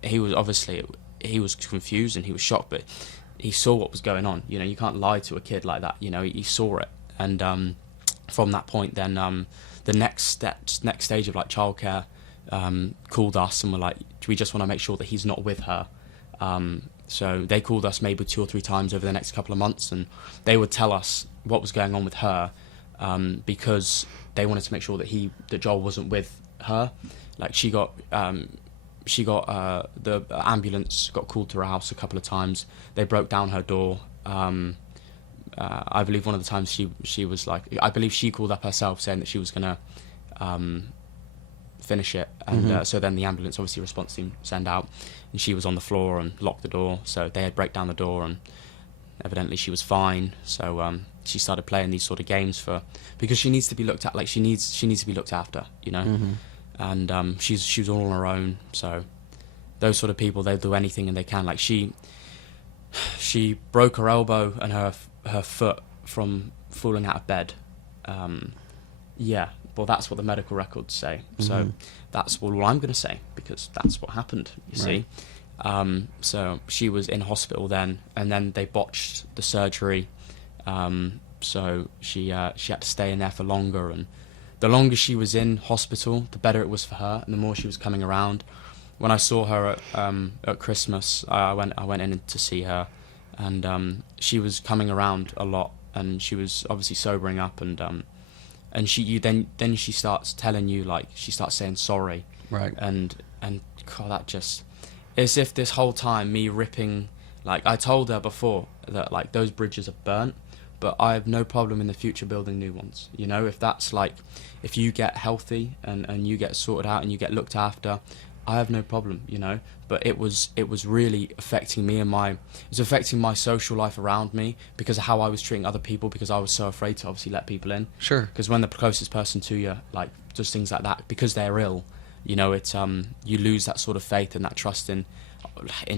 obviously confused and he was shocked, but he saw what was going on. You can't lie to a kid like that. He saw it, and from that point, then the next stage of like childcare called us and were like, we just want to make sure that he's not with her. So they called us maybe 2 or 3 times over the next couple of months, and they would tell us what was going on with her, because they wanted to make sure that Joel wasn't with her. Like she got the ambulance got called to her house a couple of times. They broke down her door. I believe one of the times she was like, I believe she called up herself saying that she was gonna finish it, and so then the ambulance obviously response team send out, and she was on the floor and locked the door. So they had break down the door, and evidently she was fine. So she started playing these sort of games because she needs to be looked at. Like she needs to be looked after, and she's all on her own. So those sort of people, they'll do anything and they can. Like she broke her elbow and her foot from falling out of bed. Well, that's what the medical records say. So that's all I'm going to say, because that's what happened, you see. So she was in hospital then, and then they botched the surgery. So she had to stay in there for longer, and the longer she was in hospital, the better it was for her, and the more she was coming around. When I saw her at Christmas, I went in to see her, and she was coming around a lot, and she was obviously sobering up, and then she starts telling you, like, she starts saying sorry, right? And God, that just, as if this whole time me ripping, like, I told her before that like those bridges are burnt, but I have no problem in the future building new ones. If that's like, if you get healthy and you get sorted out and you get looked after, I have no problem, but it was really affecting me and it was affecting my social life around me because of how I was treating other people, because I was so afraid to obviously let people in. Sure. Because when the closest person to you, like, does things like that because they're ill, it's you lose that sort of faith and that trust in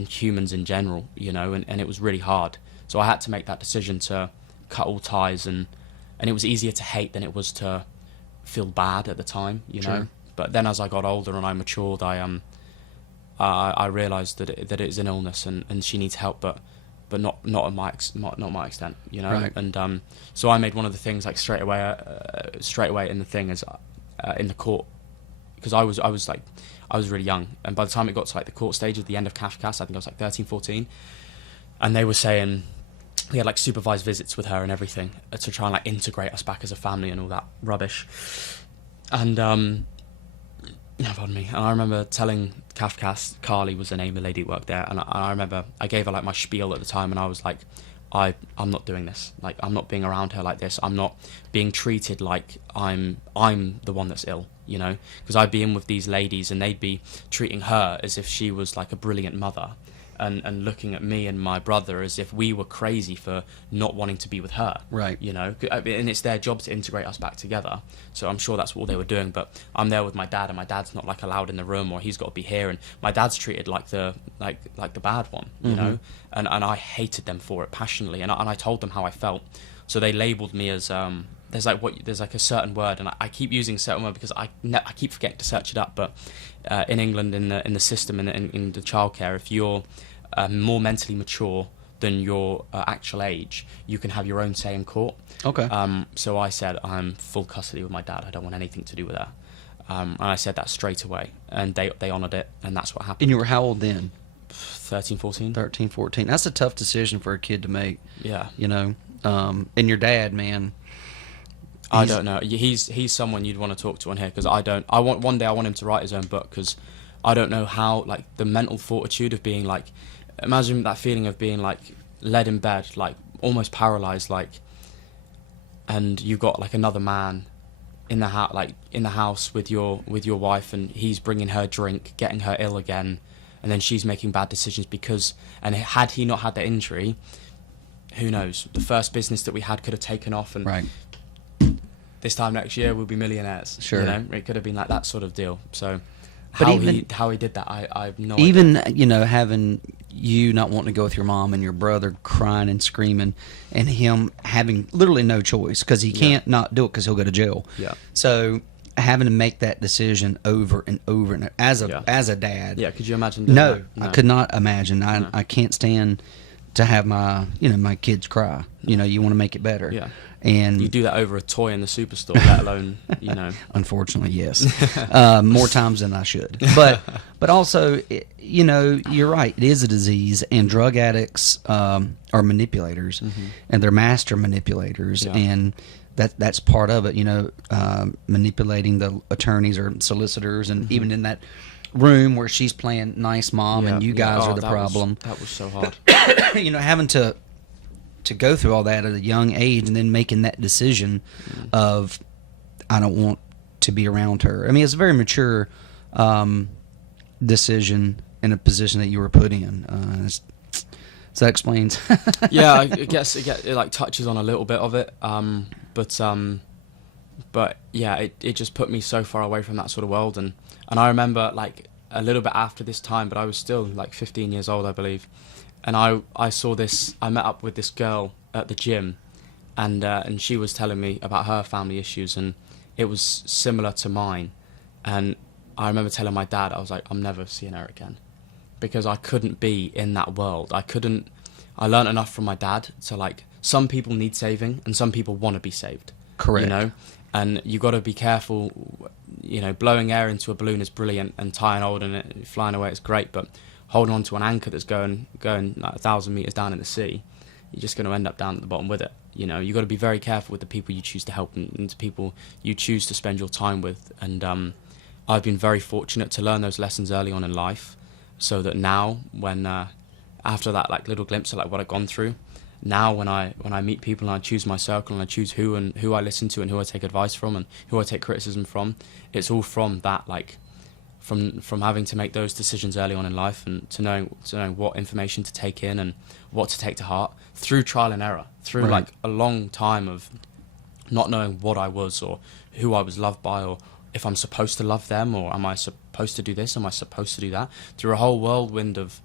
humans in general, and it was really hard. So I had to make that decision to cut all ties, and it was easier to hate than it was to feel bad at the time, Sure. But then as I got older and I matured, I realised that it is an illness and she needs help, but not at my extent, Right. And so I made one of the things, like, straight away in the thing is in the court, because I was really young, and by the time it got to like the court stage at the end of CAFCAS, I think I was like 13, 14, and they were saying we had like supervised visits with her and everything to try and like integrate us back as a family and all that rubbish. And pardon me. And I remember telling CAFCAS, Carly was the name of the lady who worked there, and I remember I gave her like my spiel at the time, and I was like, I'm not doing this. Like, I'm not being around her like this. I'm not being treated like I'm the one that's ill, because I'd be in with these ladies and they'd be treating her as if she was like a brilliant mother, and looking at me and my brother as if we were crazy for not wanting to be with her. Right. And it's their job to integrate us back together. So I'm sure that's what they were doing. But I'm there with my dad, and my dad's not like allowed in the room, or he's got to be here. And my dad's treated like the bad one, And I hated them for it passionately. And I told them how I felt. So they labelled me as there's like a certain word, and I keep using a certain word because I keep forgetting to search it up. But in England, in the system, in the childcare, if you're more mentally mature than your actual age, you can have your own say in court. Okay. So I said I'm full custody with my dad. I don't want anything to do with her. And I said that straight away, and they honoured it, and that's what happened. And you were how old then? 13, 14. 13, 14. That's a tough decision for a kid to make. Yeah. You know, and your dad, man. I don't know. He's someone you'd want to talk to on here, because I don't. One day I want him to write his own book, because I don't know how, like, the mental fortitude of being like, imagine that feeling of being like led in bed, like almost paralyzed, like, and you got like another man in the house, like in the house with your wife, and he's bringing her drink, getting her ill again, and then she's making bad decisions because, and had he not had that injury, who knows? The first business that we had could have taken off, and Right. this time next year we'll be millionaires. Sure. You know, it could have been like that sort of deal. So, But how he did that, I have no even idea. you know, having you not wanting to go with your mom and your brother crying and screaming, and him having literally no choice because he can't not do it because he'll go to jail. Yeah. So having to make that decision over and over and as a dad. Yeah, could you imagine doing No, that? I could not imagine. I can't stand to have my kids cry. You know, you want to make it better. Yeah. And you do that over a toy in the superstore, let alone, you know. Unfortunately, yes. More times than I should. But also, you know, you're right. It is a disease, and drug addicts are manipulators, and they're master manipulators, and that's part of it. You know, manipulating the attorneys or solicitors, and even in that room where she's playing nice mom, and you guys are the problem. That was so hard. You know, having to go through all that at a young age, and then making that decision of, I don't want to be around her. I mean, it's a very mature decision in a position that you were put in. So that explains. Yeah, I guess it like touches on a little bit of it, but yeah, it just put me so far away from that sort of world, and I remember like a little bit after this time, but I was still like 15 years old, I believe. And I saw this. I met up with this girl at the gym, and she was telling me about her family issues, and it was similar to mine. And I remember telling my dad, I was like, I'm never seeing her again, because I couldn't be in that world. I learned enough from my dad to, like, some people need saving, and some people want to be saved. Correct. You know, and you got to be careful. You know, blowing air into a balloon is brilliant, and tying hold and it flying away is great, but holding on to an anchor that's going like 1,000 meters down in the sea, you're just going to end up down at the bottom with it. You know, you got to be very careful with the people you choose to help, and the people you choose to spend your time with. And I've been very fortunate to learn those lessons early on in life, so that now, when after that like little glimpse of like what I've gone through, now when I meet people and I choose my circle and I choose who I listen to and who I take advice from and who I take criticism from, it's all from that, like, from having to make those decisions early on in life, and to knowing what information to take in and what to take to heart through trial and error, through like a long time of not knowing what I was or who I was loved by, or if I'm supposed to love them, or am I supposed to do this, am I supposed to do that, through a whole whirlwind of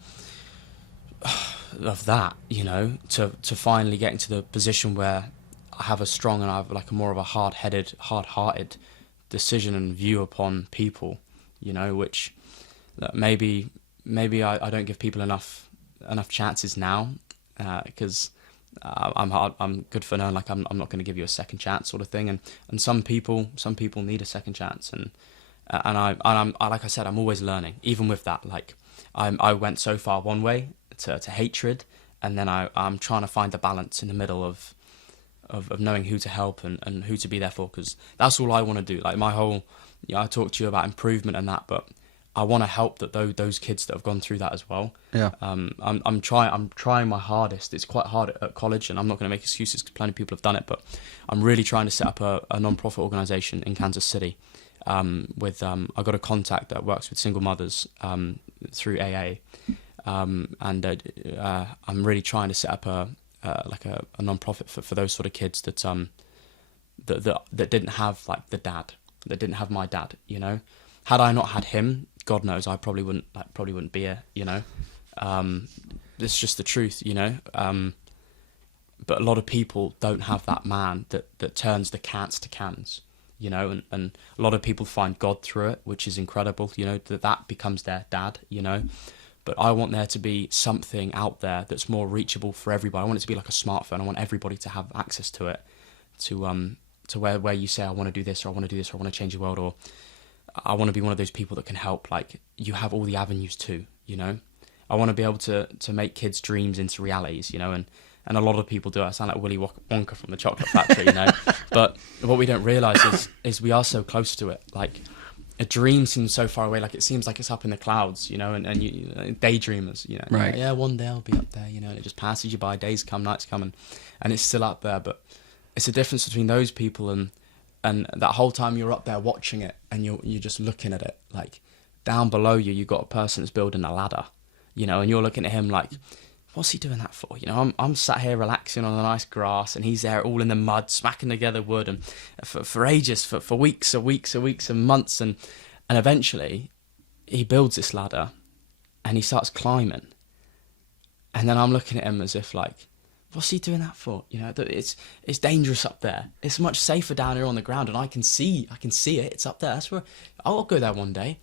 that, you know, to finally get into the position where I have a strong and I have like a more of a hard-hearted decision and view upon people, you know, which maybe I don't give people enough chances now, because I'm good for knowing like I'm not going to give you a second chance sort of thing, and some people need a second chance, and I'm like I said, I'm always learning. Even with that, like I went so far one way to hatred, and then I'm trying to find the balance in the middle of knowing who to help and who to be there for, because that's all I want to do. Like my whole, I talked to you about improvement and that, but I want to help those kids that have gone through that as well. Yeah. I'm trying my hardest. It's quite hard at college, and I'm not going to make excuses because plenty of people have done it, but I'm really trying to set up a non-profit organization in Kansas City. I've got a contact that works with single mothers through AA, and I'm really trying to set up a non-profit for those sort of kids that didn't have like the dad, that didn't have my dad. You know, had I not had him, God knows, I probably wouldn't be here. You know, it's just the truth. You know, a lot of people don't have that man that turns the can'ts to cans, you know, and a lot of people find God through it, which is incredible, you know, that becomes their dad, you know. But I want there to be something out there that's more reachable for everybody. I want it to be like a smartphone. I want everybody to have access to it, to where you say, I want to do this, or I want to do this, or I want to change the world, or I want to be one of those people that can help. Like, you have all the avenues too, you know. I want to be able to make kids' dreams into realities, you know, and a lot of people do it. I sound like Willy Wonka from the Chocolate Factory, you know. But what we don't realise is we are so close to it. Like, a dream seems so far away, like it seems like it's up in the clouds, you know, and you daydreamers, you know. Right. Yeah, one day I'll be up there, you know, and it just passes you by. Days come, nights come, and it's still up there. But it's a difference between those people and that whole time you're up there watching it, and you're just looking at it. Like, down below you've got a person that's building a ladder, you know, and you're looking at him like, what's he doing that for? You know, I'm sat here relaxing on the nice grass, and he's there all in the mud, smacking together wood, and for ages, for weeks and months, and eventually he builds this ladder, and he starts climbing, and then I'm looking at him as if like, what's he doing that for? You know, it's dangerous up there. It's much safer down here on the ground, and I can see it. It's up there. That's where I'll go there one day.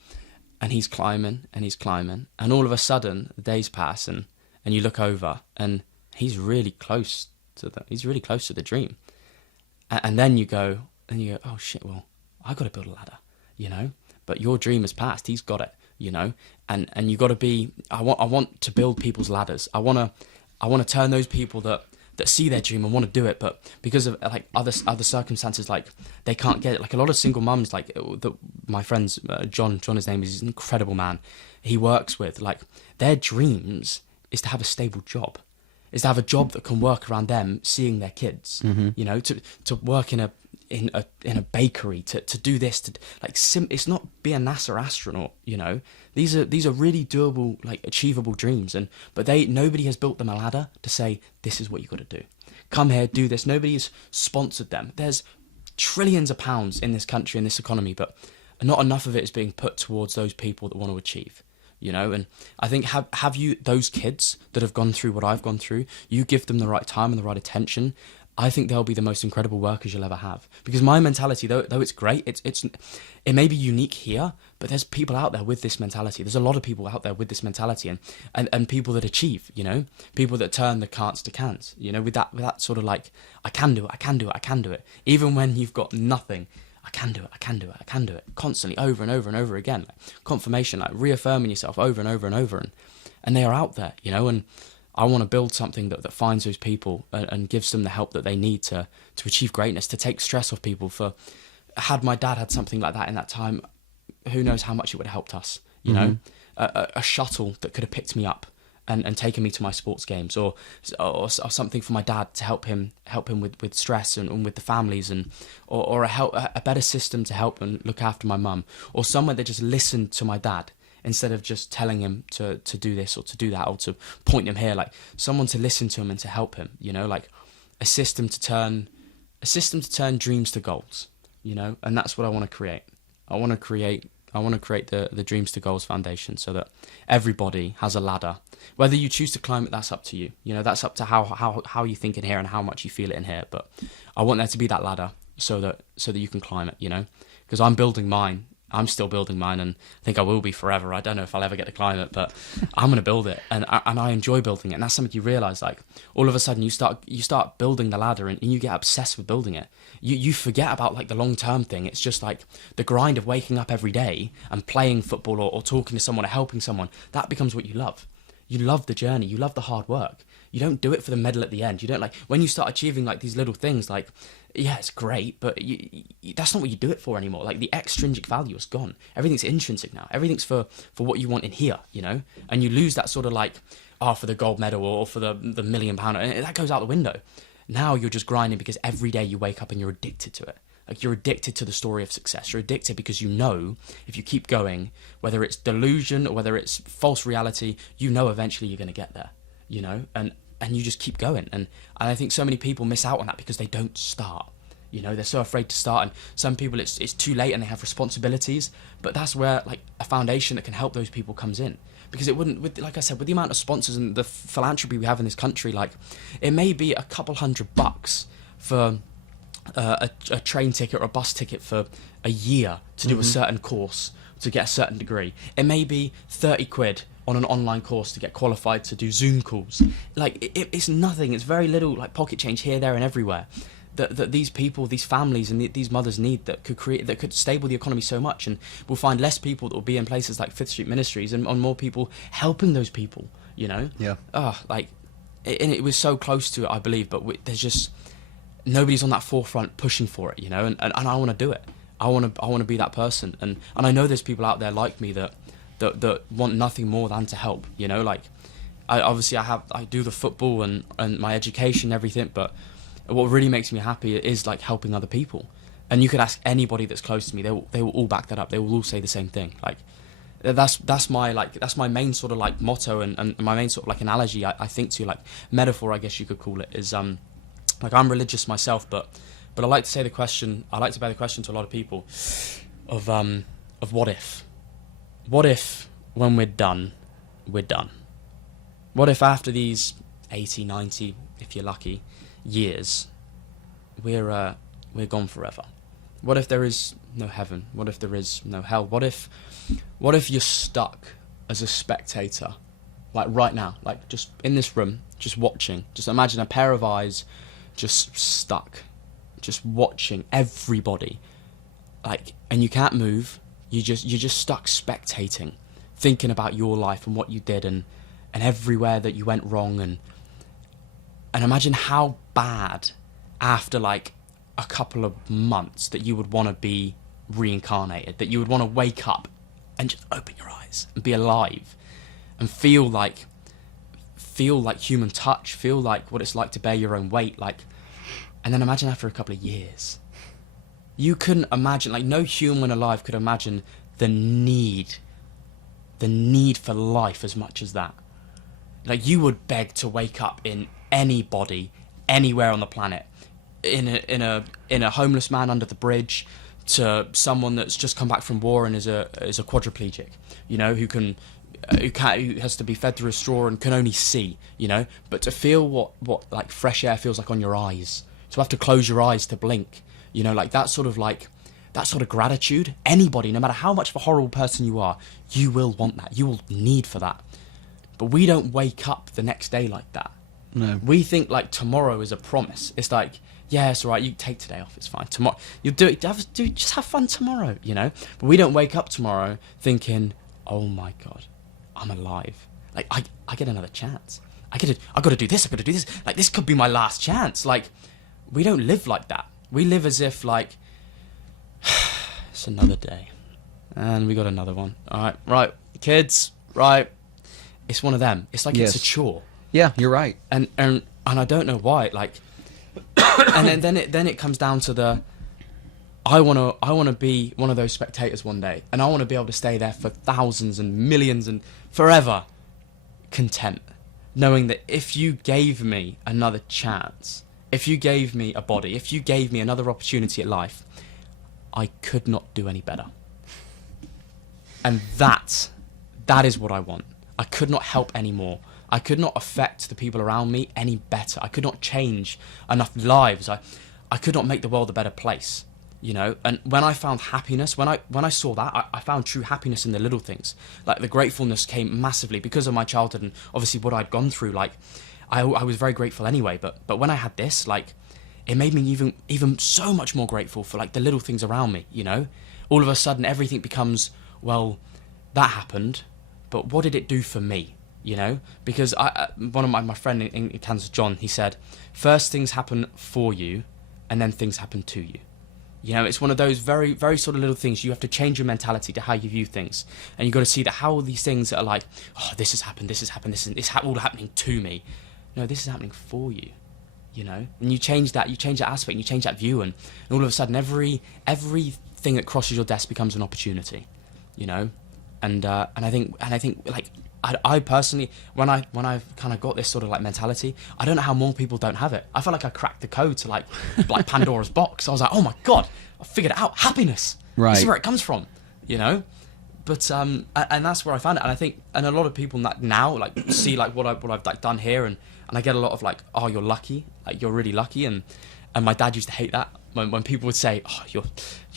And he's climbing, and all of a sudden the days pass, and you look over, and he's really close to the dream. And then you go, oh shit, well, I got to build a ladder, you know. But your dream has passed. He's got it, you know. And you got to be. I want to build people's ladders. I want to turn those people that see their dream and want to do it, but because of like other circumstances, like they can't get it. Like a lot of single mums, like my friends, John, his name is, he's an incredible man. He works with, like, their dreams is to have a stable job, is to have a job that can work around them seeing their kids. Mm-hmm. You know, to work in a bakery, to do this, to like it's not be a NASA astronaut. You know, these are really doable, like achievable dreams, but nobody has built them a ladder to say, this is what you got to do. Come here, do this. Nobody has sponsored them. There's trillions of pounds in this country, in this economy, but not enough of it is being put towards those people that want to achieve. You know, and I think have you, those kids that have gone through what I've gone through, you give them the right time and the right attention, I think they'll be the most incredible workers you'll ever have. Because my mentality, though it's great, it may be unique here, but there's people out there with this mentality. There's a lot of people out there with this mentality, and people that achieve, you know, people that turn the can'ts to cans, you know, with that sort of like, I can do it. Even when you've got nothing, I can do it, constantly, over and over and over again. Like confirmation, like reaffirming yourself over and over and over. And they are out there, you know, and I want to build something that finds those people and gives them the help that they need to achieve greatness, to take stress off people. Had my dad had something like that in that time, who knows how much it would have helped us, you know, a shuttle that could have picked me up and taken me to my sports games, or something for my dad to help him with stress and with the families, or a better system to help and look after my mum, or somewhere that just listened to my dad instead of just telling him to do this or to do that or to point him here. Like someone to listen to him and to help him, you know, like a system to turn dreams to goals, you know. And that's what I want to create. I want to create the Dreams to Goals Foundation, so that everybody has a ladder. Whether you choose to climb it, that's up to you. You know, that's up to how you think in here and how much you feel it in here. But I want there to be that ladder so that you can climb it, you know. Because I'm building mine. I'm still building mine, and I think I will be forever. I don't know if I'll ever get to climb it, but I'm going to build it, and I enjoy building it. And that's something you realise, like, all of a sudden you start building the ladder, and you get obsessed with building it. You forget about, like, the long-term thing. It's just, like, the grind of waking up every day and playing football or talking to someone or helping someone. That becomes what you love. You love the journey. You love the hard work. You don't do it for the medal at the end. You don't, like, when you start achieving, like, these little things, like, yeah, it's great, but that's not what you do it for anymore. Like, the extrinsic value is gone. Everything's intrinsic now. Everything's for what you want in here, you know? And you lose that sort of, like, for the gold medal or for the £1 million, and that goes out the window. Now you're just grinding because every day you wake up and you're addicted to it. Like, you're addicted to the story of success. You're addicted because you know if you keep going, whether it's delusion or whether it's false reality, you know eventually you're going to get there, you know? And you just keep going. And I think so many people miss out on that because they don't start. You know, they're so afraid to start. And some people, it's too late and they have responsibilities. But that's where, like, a foundation that can help those people comes in. because it wouldn't, with, like I said, with the amount of sponsors and the philanthropy we have in this country, like, it may be a couple $100 for a train ticket or a bus ticket for a year to do a certain course, to get a certain degree. It may be 30 quid on an online course to get qualified to do Zoom calls. Like, it's nothing. It's very little, like, pocket change here, there, and everywhere that these people, these families, and these mothers need, that could stable the economy so much. And we'll find less people that will be in places like Fifth Street Ministries, and more people helping those people, you know? Yeah. And it was so close to it, I believe, but there's just nobody's on that forefront pushing for it, you know? And I want to do it. I want to be that person. And I know there's people out there like me that want nothing more than to help, you know? Like, I do the football and my education and everything, but what really makes me happy is, like, helping other people. And you could ask anybody that's close to me, they will all back that up. They will all say the same thing. Like, that's my main sort of, like, motto, and my main sort of, like, analogy, I think, to, like, metaphor, I guess you could call it, is like, I'm religious myself, but I like to bear the question to a lot of people of what if? What if when we're done, we're done? What if after these 80, 90, if you're lucky, years, we're gone forever? What if there is no heaven? What if there is no hell? What if you're stuck as a spectator, like right now, like just in this room, just watching? Just imagine a pair of eyes, just stuck, just watching everybody, like, and you can't move. You're just stuck spectating, thinking about your life and what you did, and everywhere that you went wrong, and imagine how bad after, like, a couple of months that you would want to be reincarnated, that you would want to wake up and just open your eyes and be alive and feel like human touch, feel like what it's like to bear your own weight, like. And then imagine after a couple of years, you couldn't imagine, like, no human alive could imagine the need for life as much as that. Like, you would beg to wake up in anybody, anywhere on the planet, in a homeless man under the bridge, to someone that's just come back from war and is a quadriplegic, you know, who has to be fed through a straw and can only see, you know, but to feel what like fresh air feels like on your eyes, to have to close your eyes to blink, you know, like that sort of gratitude. Anybody, no matter how much of a horrible person you are, you will want that. You will need for that. But we don't wake up the next day like that. No. We think, like, tomorrow is a promise. It's like, yeah, it's all right, you take today off, it's fine. Tomorrow, you'll do it, just have fun tomorrow, you know? But we don't wake up tomorrow thinking, oh my God, I'm alive. Like, I get another chance. I got to do this, like, this could be my last chance. Like, we don't live like that. We live as if, like, it's another day. And we got another one. All right, kids, right. It's one of them. It's like, yes. It's a chore. Yeah, you're right. And I don't know why, like, and then it comes down to the, I want to be one of those spectators one day, and I want to be able to stay there for thousands and millions and forever, content, knowing that if you gave me another chance, if you gave me a body, if you gave me another opportunity at life, I could not do any better. And that is what I want. I could not help anymore. I could not affect the people around me any better. I could not change enough lives. I could not make the world a better place, you know? And when I found happiness, when I saw that, I found true happiness in the little things. Like, the gratefulness came massively because of my childhood and obviously what I'd gone through. Like, I was very grateful anyway, but when I had this, like, it made me even so much more grateful for, like, the little things around me, you know? All of a sudden, everything becomes, well, that happened, but what did it do for me? You know, because one of my friend in Kansas, John, he said, first things happen for you, and then things happen to you. You know, it's one of those very, very sort of little things. You have to change your mentality to how you view things, and you've got to see that how all these things are like, oh, this has happened, it's all happening to me. No, this is happening for you. You know, and you change that aspect, and you change that view, and all of a sudden, everything that crosses your desk becomes an opportunity. You know, and I think like. I personally, when I kind of got this sort of, like, mentality, I don't know how more people don't have it. I felt like I cracked the code to, like Pandora's box. I was like, oh my God, I figured it out. Happiness. Right. This is where it comes from, you know? But and that's where I found it, and I think, and a lot of people now like see like what I've like done here, and I get a lot of like, oh, you're lucky, like you're really lucky, and my dad used to hate that when people would say, oh, you're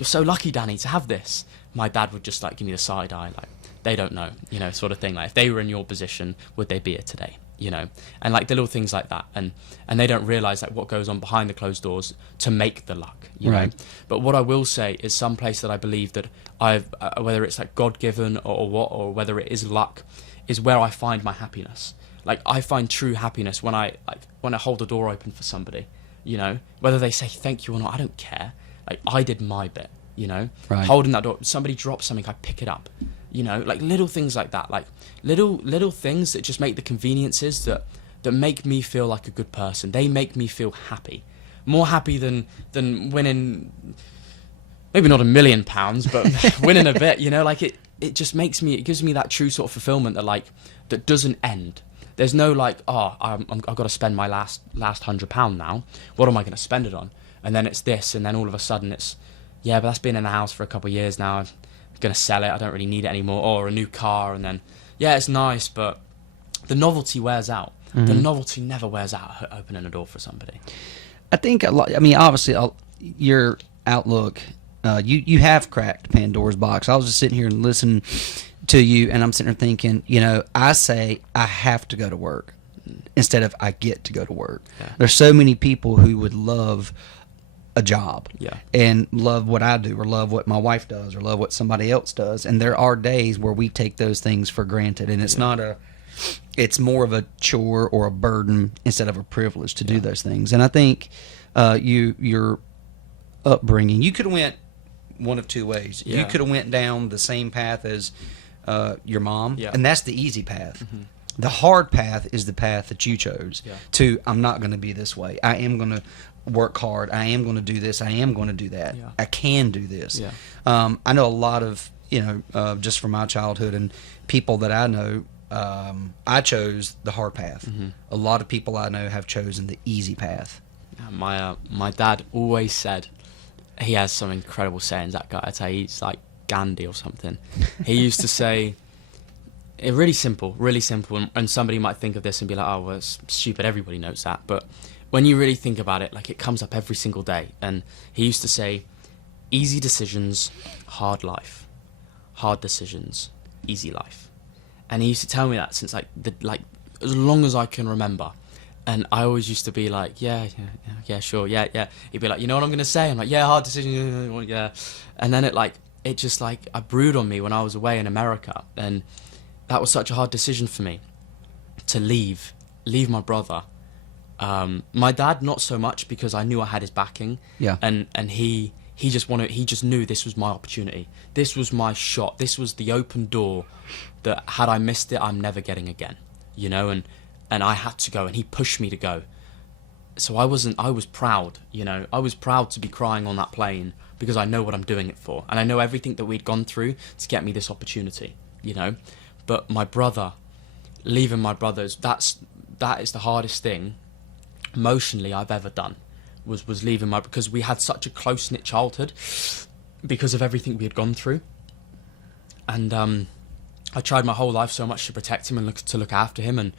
so lucky, Danny, to have this. My dad would just like give me the side eye, like they don't know, you know, sort of thing. Like if they were in your position, would they be here today? You know, and like the little things like that, and they don't realize like what goes on behind the closed doors to make the luck, you know. But what I will say is some place that I believe that I've whether it's like God-given or what, or whether it is luck, is where I find my happiness. Like I find true happiness when I hold the door open for somebody, you know, whether they say thank you or not, I don't care. Like I did my bit, you know. Holding that door, somebody drops something, I pick it up. You know, like little things like that, like little things that just make the conveniences that make me feel like a good person. They make me feel happy, more happy than winning, maybe not £1 million, but winning a bit. You know, like it just makes me, it gives me that true sort of fulfillment that doesn't end. There's no like, oh, I've got to spend my last £100 now. What am I going to spend it on? And then it's this, and then all of a sudden it's, yeah, but that's been in the house for a couple of years now. Going to sell it, I don't really need it anymore, or a new car, and then yeah, it's nice, but the novelty wears out. The novelty never wears out opening a door for somebody. I think a lot, I mean, obviously your outlook, you have cracked Pandora's box. I was just sitting here and listening to you, and I'm sitting there thinking, you know, I say I have to go to work instead of I get to go to work. There's so many people who would love a job and love what I do, or love what my wife does, or love what somebody else does, and there are days where we take those things for granted, and it's not it's more of a chore or a burden instead of a privilege to do those things. And I think your upbringing, you could have went one of two ways. You could have went down the same path as your mom, and that's the easy path. The hard path is the path that you chose to, I'm not going to be this way, I am going to work hard, I am going to do this, I am going to do that, I can do this. I know a lot of, you know, just from my childhood and people that I know, I chose the hard path. A lot of people I know have chosen the easy path. My dad always said, he has some incredible sayings, that guy, I'd say he's like Gandhi or something. He used to say, really simple, and somebody might think of this and be like, oh, well, it's stupid, everybody knows that, but when you really think about it, like it comes up every single day. And he used to say, easy decisions, hard life. Hard decisions, easy life. And he used to tell me that since like as long as I can remember. And I always used to be like, yeah, sure, yeah. He'd be like, you know what I'm gonna say? I'm like, yeah, hard decision, yeah. And then it just I brewed on me when I was away in America, and that was such a hard decision for me to leave my brother. My dad, not so much, because I knew I had his backing. And he just knew this was my opportunity. This was my shot. This was the open door that, had I missed it, I'm never getting again. You know, and I had to go, and he pushed me to go. So I was proud, you know. I was proud to be crying on that plane because I know what I'm doing it for. And I know everything that we'd gone through to get me this opportunity, you know. But my brother, leaving my brothers, that is the hardest thing emotionally I've ever done, was leaving because we had such a close-knit childhood because of everything we had gone through. And I tried my whole life so much to protect him and look after him, and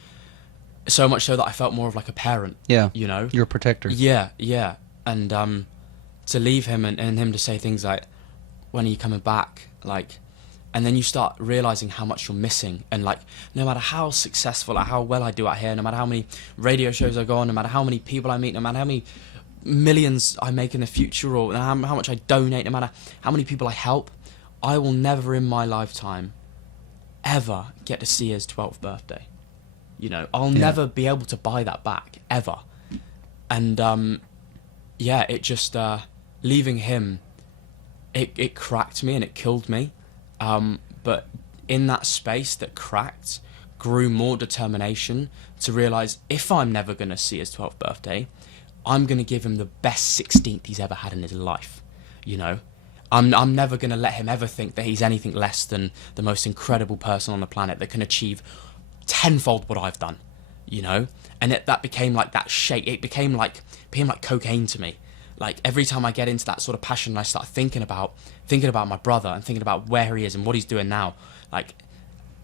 so much so that I felt more of like a parent. You know, you're a protector. Yeah. And to leave him and him to say things like, when are you coming back? Like, and then you start realizing how much you're missing, and like, no matter how successful, like how well I do out here, no matter how many radio shows I go on, no matter how many people I meet, no matter how many millions I make in the future, or how much I donate, no matter how many people I help, I will never in my lifetime ever get to see his 12th birthday. You know, I'll never be able to buy that back, ever. And it just leaving him, it cracked me and it killed me. But in that space that cracked, grew more determination to realise, if I'm never going to see his 12th birthday, I'm going to give him the best 16th he's ever had in his life. You know, I'm never going to let him ever think that he's anything less than the most incredible person on the planet that can achieve tenfold what I've done, you know. And that became like that shake. It became like cocaine to me. like every time I get into that sort of passion and I start thinking about my brother and thinking about where he is and what he's doing now, like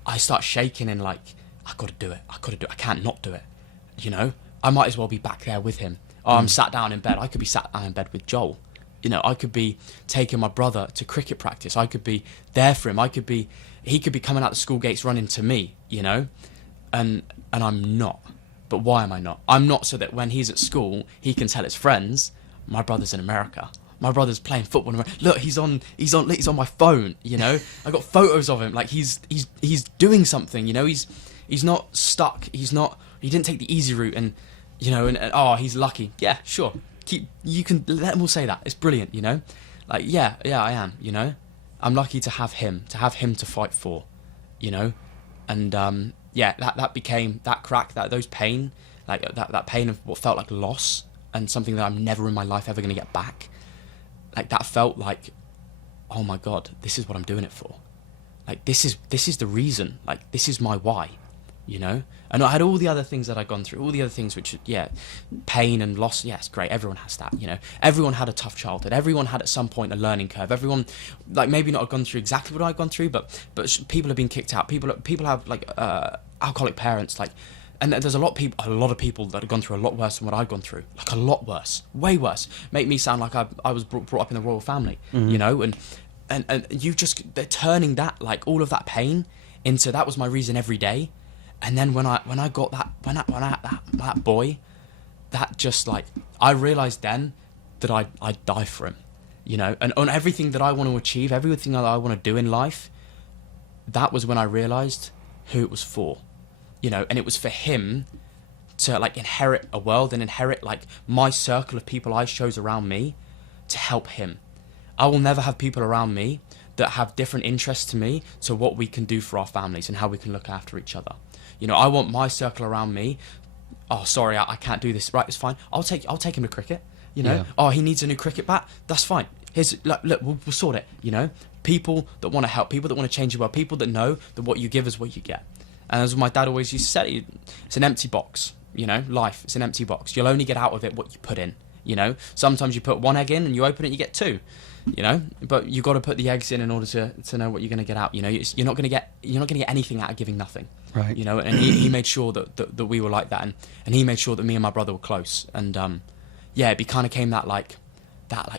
I start shaking and like, I gotta do it. I can't not do it. You know, I might as well be back there with him. Oh, I'm sat down in bed. I could be sat down in bed with Joel. You know, I could be taking my brother to cricket practice. I could be there for him. He could be coming out the school gates running to me, you know, and I'm not. But why am I not? I'm not so that when he's at school, he can tell his friends, my brother's in America. My brother's playing football. Look, he's on my phone. You know, I got photos of him. Like he's doing something. You know, he's not stuck. He didn't take the easy route, and you know, and oh, he's lucky. Yeah, sure. You can let them all say that. It's brilliant. You know, like yeah, I am. You know, I'm lucky to have him to fight for. You know, and yeah, that became that crack, those pain, like that pain of what felt like loss and something that I'm never in my life ever going to get back. Like that felt like, oh my God, this is what I'm doing it for. Like this is the reason. Like this is my why, you know. And I had all the other things that I'd gone through, all the other things which, yeah, pain and loss. Yes, great. Everyone has that, you know. Everyone had a tough childhood. Everyone had at some point a learning curve. Everyone, like maybe not have gone through exactly what I'd gone through, but people have been kicked out. People have like alcoholic parents, like. And there's a lot of people that have gone through a lot worse than what I've gone through. Like a lot worse, way worse. Make me sound like I was brought up in the royal family, you know. And they're turning that, like all of that pain into, that was my reason every day. And then when I got that boy, that just like, I realized then that I'd die for him, you know. And on everything that I want to achieve, everything that I want to do in life, that was when I realized who it was for. You know, and it was for him to like inherit a world and inherit like my circle of people I chose around me to help him. I will never have people around me that have different interests to me to what we can do for our families and how we can look after each other. You know, I want my circle around me. Oh, sorry, I can't do this. Right, it's fine. I'll take him to cricket. You know, oh, he needs a new cricket bat. That's fine. Here's look, we'll sort it. You know, people that want to help, people that want to change the world, people that know that what you give is what you get. And as my dad always used to say, it's an empty box, you know, life, it's an empty box. You'll only get out of it what you put in, you know. Sometimes you put one egg in and you open it, you get two, you know. But you got to put the eggs in order to know what you're going to get out, you know. You're not going to get anything out of giving nothing, right? You know. And he made sure that we were like that, and he made sure that me and my brother were close. And yeah, it kind of came that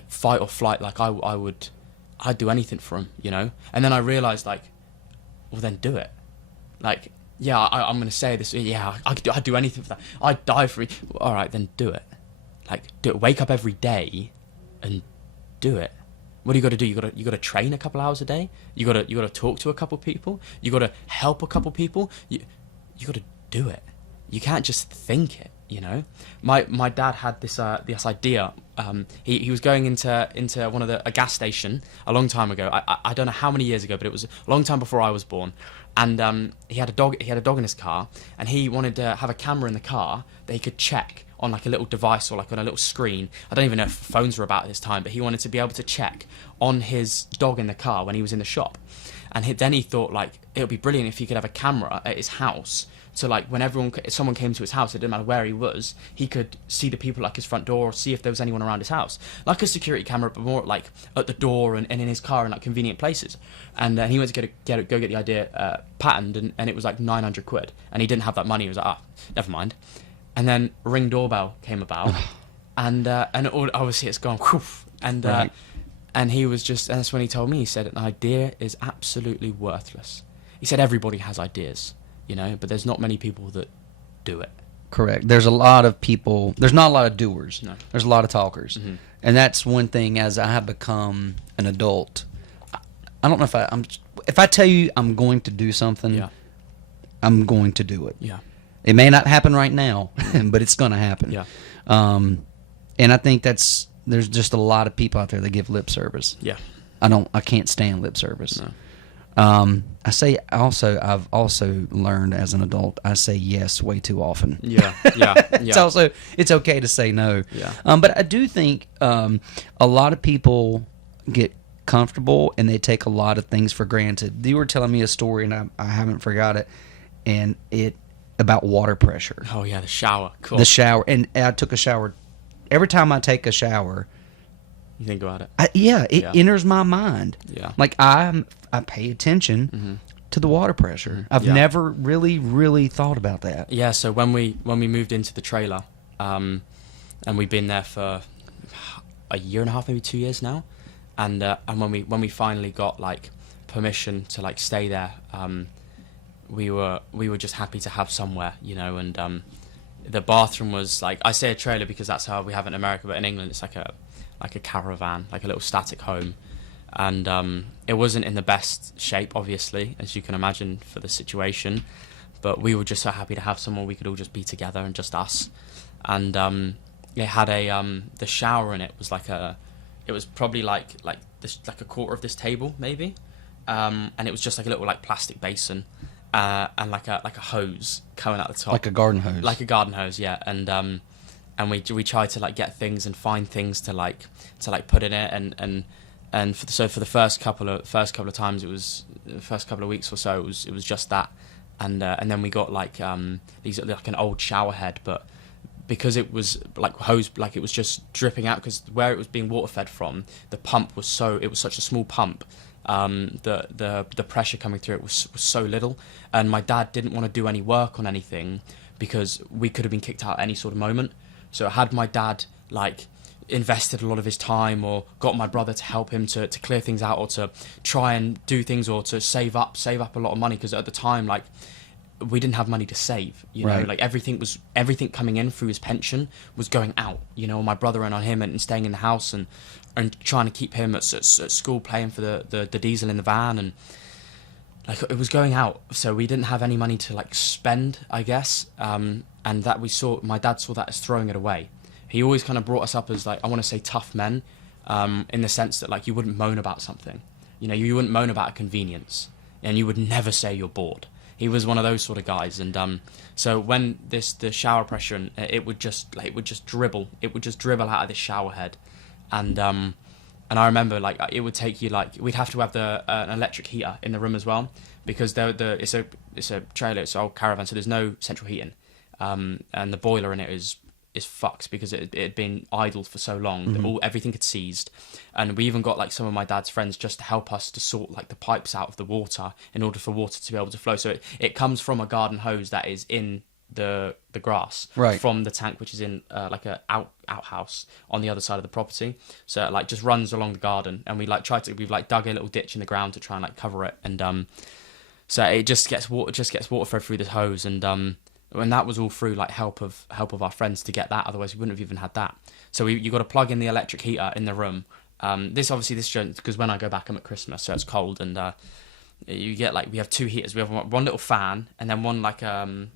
fight or flight, like I'd do anything for him, you know. And then I realized, like, well, then do it. Like, yeah, I'm going to say this. Yeah, I'd do anything for that. I'd die for it. All right, then do it. Like, do it. Wake up every day and do it. What do you got to do? You got to train a couple hours a day. You got to talk to a couple people. You got to help a couple people. You got to do it. You can't just think it. You know, my dad had this idea. He was going into a gas station a long time ago. I don't know how many years ago, but it was a long time before I was born. And he had a dog in his car, and he wanted to have a camera in the car that he could check on like a little device or like on a little screen. I don't even know if phones were about at this time, but he wanted to be able to check on his dog in the car when he was in the shop. And then he thought, like, it would be brilliant if he could have a camera at his house. So like when someone came to his house, it didn't matter where he was, he could see the people like his front door, or see if there was anyone around his house, like a security camera, but more like at the door and in his car in like convenient places. And he went to go get the idea patented, and it was like 900 quid, and he didn't have that money. He was like, never mind. And then Ring doorbell came about, and obviously it's gone, whew, and right. And he was just, and that's when he told me, he said, an idea is absolutely worthless. He said everybody has ideas, you know, but there's not many people that do it. Correct. There's a lot of people. There's not a lot of doers. No. There's a lot of talkers. Mm-hmm. And that's one thing, as I have become an adult, I don't know if I tell you I'm going to do something, Yeah. I'm going to do it. Yeah. It may not happen right now, but it's going to happen. Yeah. And I think there's just a lot of people out there that give lip service. Yeah. I can't stand lip service. No. I've also learned as an adult, I say yes way too often. Yeah. It's okay to say no. Yeah. But I do think a lot of people get comfortable and they take a lot of things for granted. You were telling me a story, and I haven't forgot it, and about water pressure. Oh yeah, the shower. Cool. The shower, and I took a shower. Every time I take a shower, You think about it. It enters my mind. Yeah. Like I pay attention to the water pressure. I've never really thought about that. Yeah. So when we moved into the trailer, and we've been there for a year and a half, maybe 2 years now, and when we finally got like permission to like stay there, we were just happy to have somewhere, you know, and the bathroom was like, I say a trailer because that's how we have it in America, but in England it's like a caravan, like a little static home, and it wasn't in the best shape, obviously, as you can imagine, for the situation, but we were just so happy to have somewhere we could all just be together and just us. And it had the shower in it was it was probably like this, like a quarter of this table maybe, and it was just like a little like plastic basin, and like a hose coming out the top, Like a garden hose. like a garden hose, yeah. And we tried to like get things and find things to put in it, and for the first couple of times, it was the first couple of weeks or so, it was just that, and then we got like these, like an old shower head, but because it was like hose, like it was just dripping out, because where it was being water fed from, the pump was such a small pump, the pressure coming through it was so little, and my dad didn't want to do any work on anything because we could have been kicked out at any sort of moment. So had my dad like invested a lot of his time, or got my brother to help him to clear things out, or to try and do things, or to save up a lot of money, because at the time, like, we didn't have money to save, you know, like everything coming in through his pension was going out, you know, my brother and on him, and staying in the house and trying to keep him at school, paying for the diesel in the van, and like it was going out. So we didn't have any money to like spend, I guess, and that my dad saw that as throwing it away. He always kind of brought us up as, like, I want to say tough men, in the sense that, like, you wouldn't moan about something, you know, you wouldn't moan about a convenience, and you would never say you're bored. He was one of those sort of guys, and so when the shower pressure, and it would just dribble out of this shower head, and I remember, like, it would take you, like, we'd have to have an electric heater in the room as well, because it's a trailer, it's an old caravan, so there's no central heating, and the boiler in it is fucked, because it had been idled for so long that everything had seized. And we even got like some of my dad's friends just to help us to sort like the pipes out of the water, in order for water to be able to flow. So it comes from a garden hose that is in the grass, right, from the tank, which is in like a outhouse on the other side of the property. So it like just runs along the garden, and we've like dug a little ditch in the ground to try and like cover it, and so it just gets water fed through this hose, and that was all through like help of our friends to get that. Otherwise, we wouldn't have even had that. So you got to plug in the electric heater in the room. This because when I go back, I'm at Christmas, so it's cold, and you get like, we have two heaters. We have one little fan, and then one like a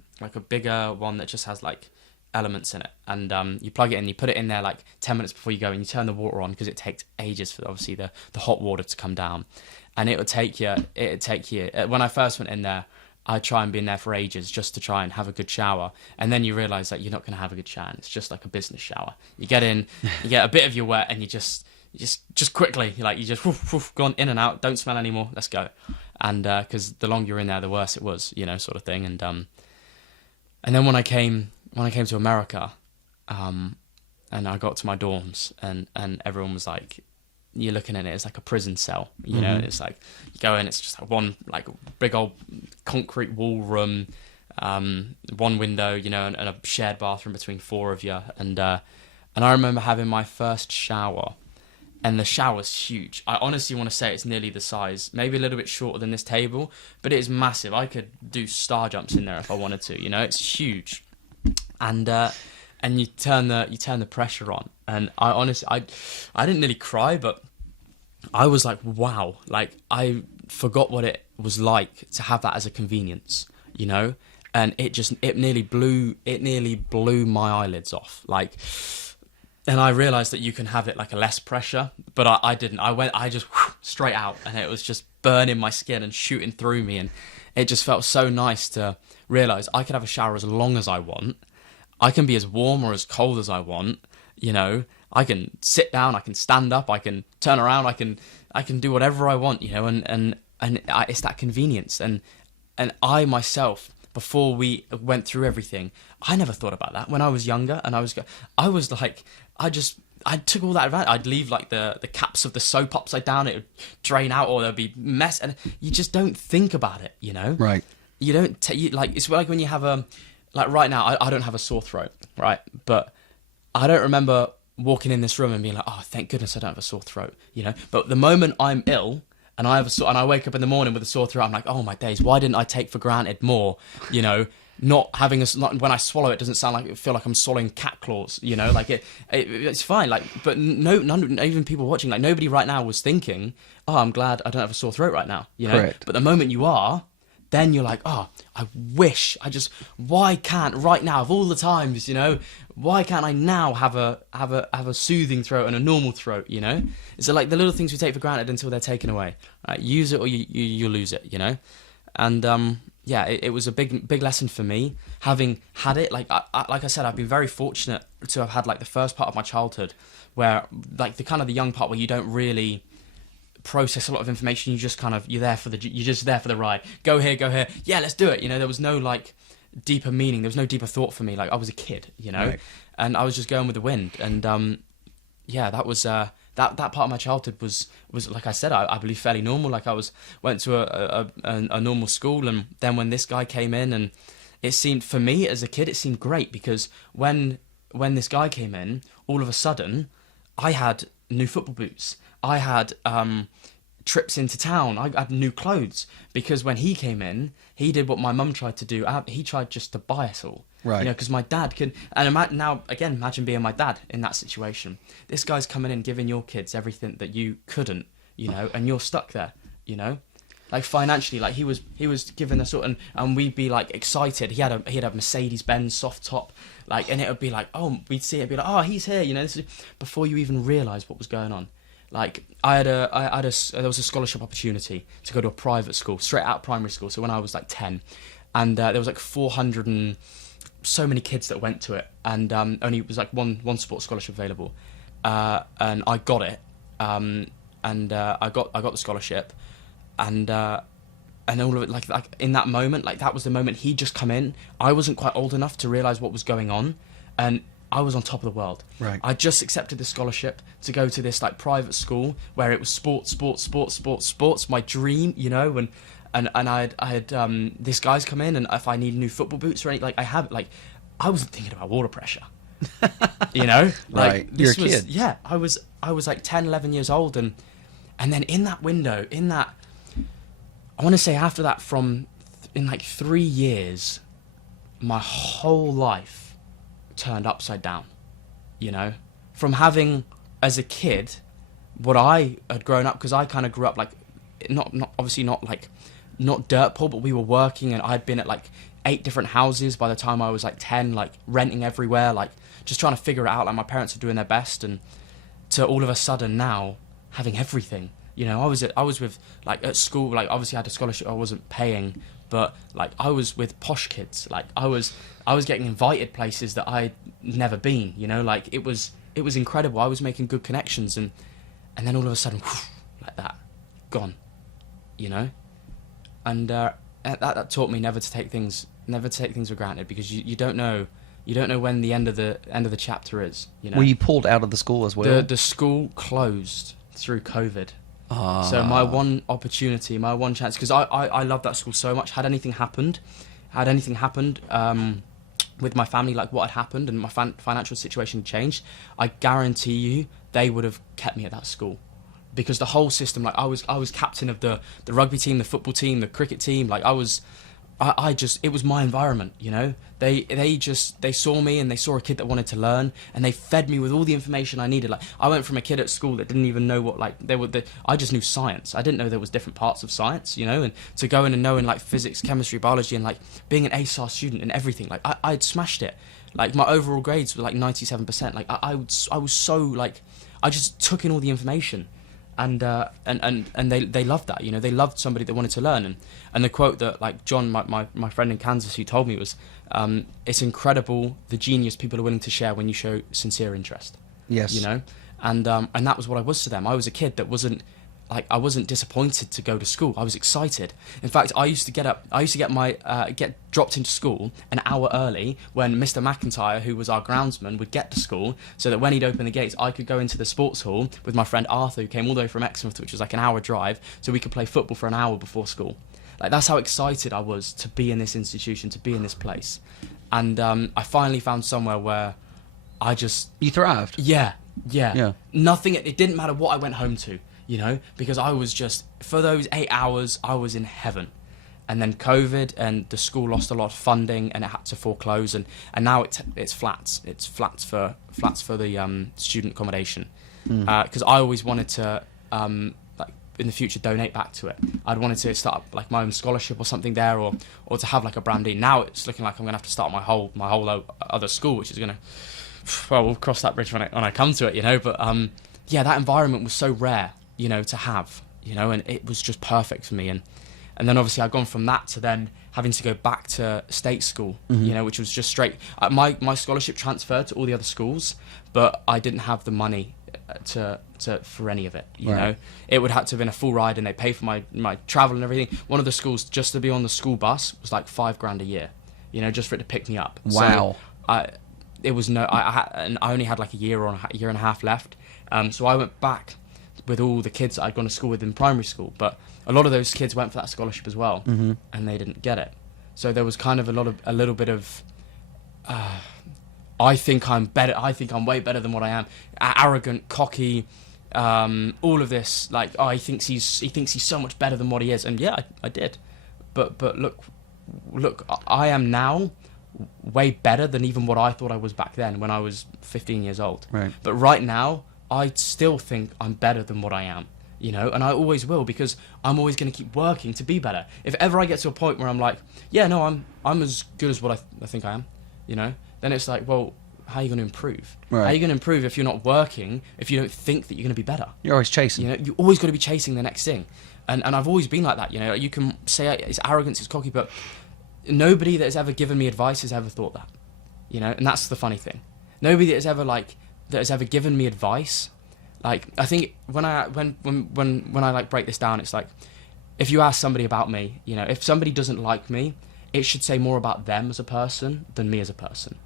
bigger one that just has like elements in it. And you plug it in, you put it in there like 10 minutes before you go, and you turn the water on, because it takes ages for obviously the hot water to come down. And it would take you. When I first went in there, I'd try and be in there for ages just to try and have a good shower. And then you realise that you're not going to have a good shower. It's just like a business shower. You get in, you get a bit of your wet, and you just quickly, like, you just woof, gone in and out, don't smell anymore, let's go. And because the longer you're in there, the worse it was, you know, sort of thing. And then when I came to America, and I got to my dorms, and everyone was like, you're looking at it as like a prison cell, you know. It's like you go in, it's just like one like big old concrete wall room, one window, you know, and a shared bathroom between four of you. And I remember having my first shower, and the shower's huge. I honestly want to say it's nearly the size, maybe a little bit shorter than this table, but it is massive. I could do star jumps in there if I wanted to, you know. It's huge. And you turn the pressure on, and I honestly, I didn't nearly cry, but I was like, wow, like I forgot what it was like to have that as a convenience, you know. And it nearly blew my eyelids off, like. And I realised that you can have it like a less pressure, but I didn't. I just straight out, and it was just burning my skin and shooting through me, and it just felt so nice to realise I could have a shower as long as I want. I can be as warm or as cold as I want, you know. I can sit down, I can stand up, I can turn around, I can do whatever I want, you know. And it's that convenience. And I myself, before we went through everything, I never thought about that when I was younger. And I was like, I I took all that advantage. I'd leave like the caps of the soap upside down. It would drain out, or there'd be mess, and you just don't think about it, you know. Right. You don't like, it's like when you have like right now, I don't have a sore throat, right? But I don't remember walking in this room and being like, oh, thank goodness I don't have a sore throat, you know. But the moment I'm ill and I wake up in the morning with a sore throat, I'm like, oh my days, why didn't I take for granted more, you know? Not having when I swallow, it doesn't feel like I'm swallowing cat claws, you know. Like it's fine, like, but none, even people watching, like nobody right now was thinking, oh, I'm glad I don't have a sore throat right now, you know. Correct. But the moment you are, then you're like, oh, why can't right now, of all the times, you know, why can't I now have a soothing throat and a normal throat, you know? So like the little things we take for granted until they're taken away. Right? Use it or you lose it, you know? And yeah, it was a big lesson for me, having had it. Like I said, I've been very fortunate to have had like the first part of my childhood where like the young part where you don't really process a lot of information. You're just there for the ride. Go here. Yeah, let's do it. You know, there was no like deeper meaning. There was no deeper thought for me. Like I was a kid, you know, right. And I was just going with the wind. And yeah, that was that part of my childhood was like I said, I believe fairly normal. Like I went to a normal school, and then when this guy came in, and it seemed, for me as a kid, it seemed great, because when this guy came in, all of a sudden I had new football boots. I had trips into town. I had new clothes, because when he came in, he did what my mum tried to do. He tried just to buy us all. Right. You know, because my dad could, and imagine being my dad in that situation. This guy's coming in, giving your kids everything that you couldn't, you know, and you're stuck there, you know, like financially, like he was giving us sort, and we'd be like excited. He had a Mercedes-Benz soft top, like, and it would be like, oh, we'd see it, be like, oh, he's here, you know, this is before you even realised what was going on. Like there was a scholarship opportunity to go to a private school straight out of primary school. So when I was like 10, and there was like 400 and so many kids that went to it, and only was like one sports scholarship available, and I got it, and I got the scholarship, and all of it, like in that moment, like that was the moment he'd just come in. I wasn't quite old enough to realise what was going on, and I was on top of the world. Right. I just accepted the scholarship to go to this like private school where it was sports, my dream, you know, and I had this guy's come in, and if I need new football boots or anything, like I wasn't thinking about water pressure. You know? Like, right. You're a kid. Yeah, I was like 10, 11 years old, and then in that window, I want to say after that, in like 3 years, my whole life turned upside down, you know, from having as a kid what I had grown up, because I kind of grew up like not obviously not dirt poor, but we were working, and I'd been at like 8 different houses by the time I was like 10, like renting everywhere, like just trying to figure it out, like my parents are doing their best, and to all of a sudden now having everything, you know. I was with, like, at school, like obviously I had a scholarship, I wasn't paying, but like I was with posh kids, like I was getting invited places that I'd never been, you know, like it was incredible. I was making good connections, and then all of a sudden, whoosh, like that, gone, you know, and that taught me never to take things for granted, because you don't know when the end of the chapter is, you know. Were you pulled out of the school as well? The school closed through COVID. So my one opportunity, my one chance, because I love that school so much. Had anything happened with my family, like what had happened, and my financial situation changed, I guarantee you they would have kept me at that school, because the whole system, like I was captain of the rugby team, the football team, the cricket team, like I just, it was my environment, you know. They saw me, and they saw a kid that wanted to learn, and they fed me with all the information I needed. Like I went from a kid at school that didn't even know what, like, I just knew science. I didn't know there was different parts of science, you know, and to go in and knowing like physics, chemistry, biology, and like being an A-star student and everything. Like I'd smashed it. Like my overall grades were like 97%. Like I was so, like, I just took in all the information. And they loved that, you know. They loved somebody that wanted to learn, and the quote that, like, John, my friend in Kansas, who told me was, it's incredible the genius people are willing to share when you show sincere interest. Yes. You know, and that was what I was to them. I was a kid that wasn't I wasn't disappointed to go to school. I was excited. In fact, I used to get dropped into school an hour early when Mr. McIntyre, who was our groundsman, would get to school, so that when he'd open the gates, I could go into the sports hall with my friend Arthur, who came all the way from Exmouth, which was like an hour drive, so we could play football for an hour before school. Like, that's how excited I was to be in this institution, to be in this place. And I finally found somewhere where I just... You thrived. Yeah. Nothing, it didn't matter what I went home to, because I was just, for those 8 hours, I was in heaven. And then COVID, and the school lost a lot of funding, and it had to foreclose, and now it's flats. It's flats for the student accommodation. Because I always wanted to, in the future, donate back to it. I'd wanted to start up like my own scholarship or something there, or to have like a branding. Now it's looking like I'm gonna have to start my whole other school, which is gonna, well, we'll cross that bridge when I come to it, But that environment was so rare, to have, and it was just perfect for me. And then obviously I'd gone from that to then having to go back to state school, which was just straight. My scholarship transferred to all the other schools, but I didn't have the money for any of it. You know, it would have to have been a full ride, and they pay for my travel and everything. One of the schools, just to be on the school bus, was like $5,000 a year. Just for it to pick me up. Wow. So I only had like a year or a year and a half left. So I went back with all the kids that I'd gone to school with in primary school, but a lot of those kids went for that scholarship as well, and they didn't get it. So there was kind of a little bit of, I think I'm better. I think I'm way better than what I am. Arrogant, cocky, all of this. Like, oh, he thinks he's so much better than what he is, and yeah, I did. But look, I am now way better than even what I thought I was back then when I was 15 years old. Right. But right now, I still think I'm better than what I am. And I always will, because I'm always going to keep working to be better. If ever I get to a point where I'm like, yeah, no, I'm as good as what I think I am, then it's like, well, how are you going to improve? Right. How are you going to improve if you're not working, if you don't think that you're going to be better? You're always chasing. You always got to be chasing the next thing. And I've always been like that, You can say it's arrogance, it's cocky, but nobody that has ever given me advice has ever thought that, and that's the funny thing. Nobody that has ever given me advice. Like, I think when I like break this down, it's like, if you ask somebody about me, if somebody doesn't like me, it should say more about them as a person than me as a person.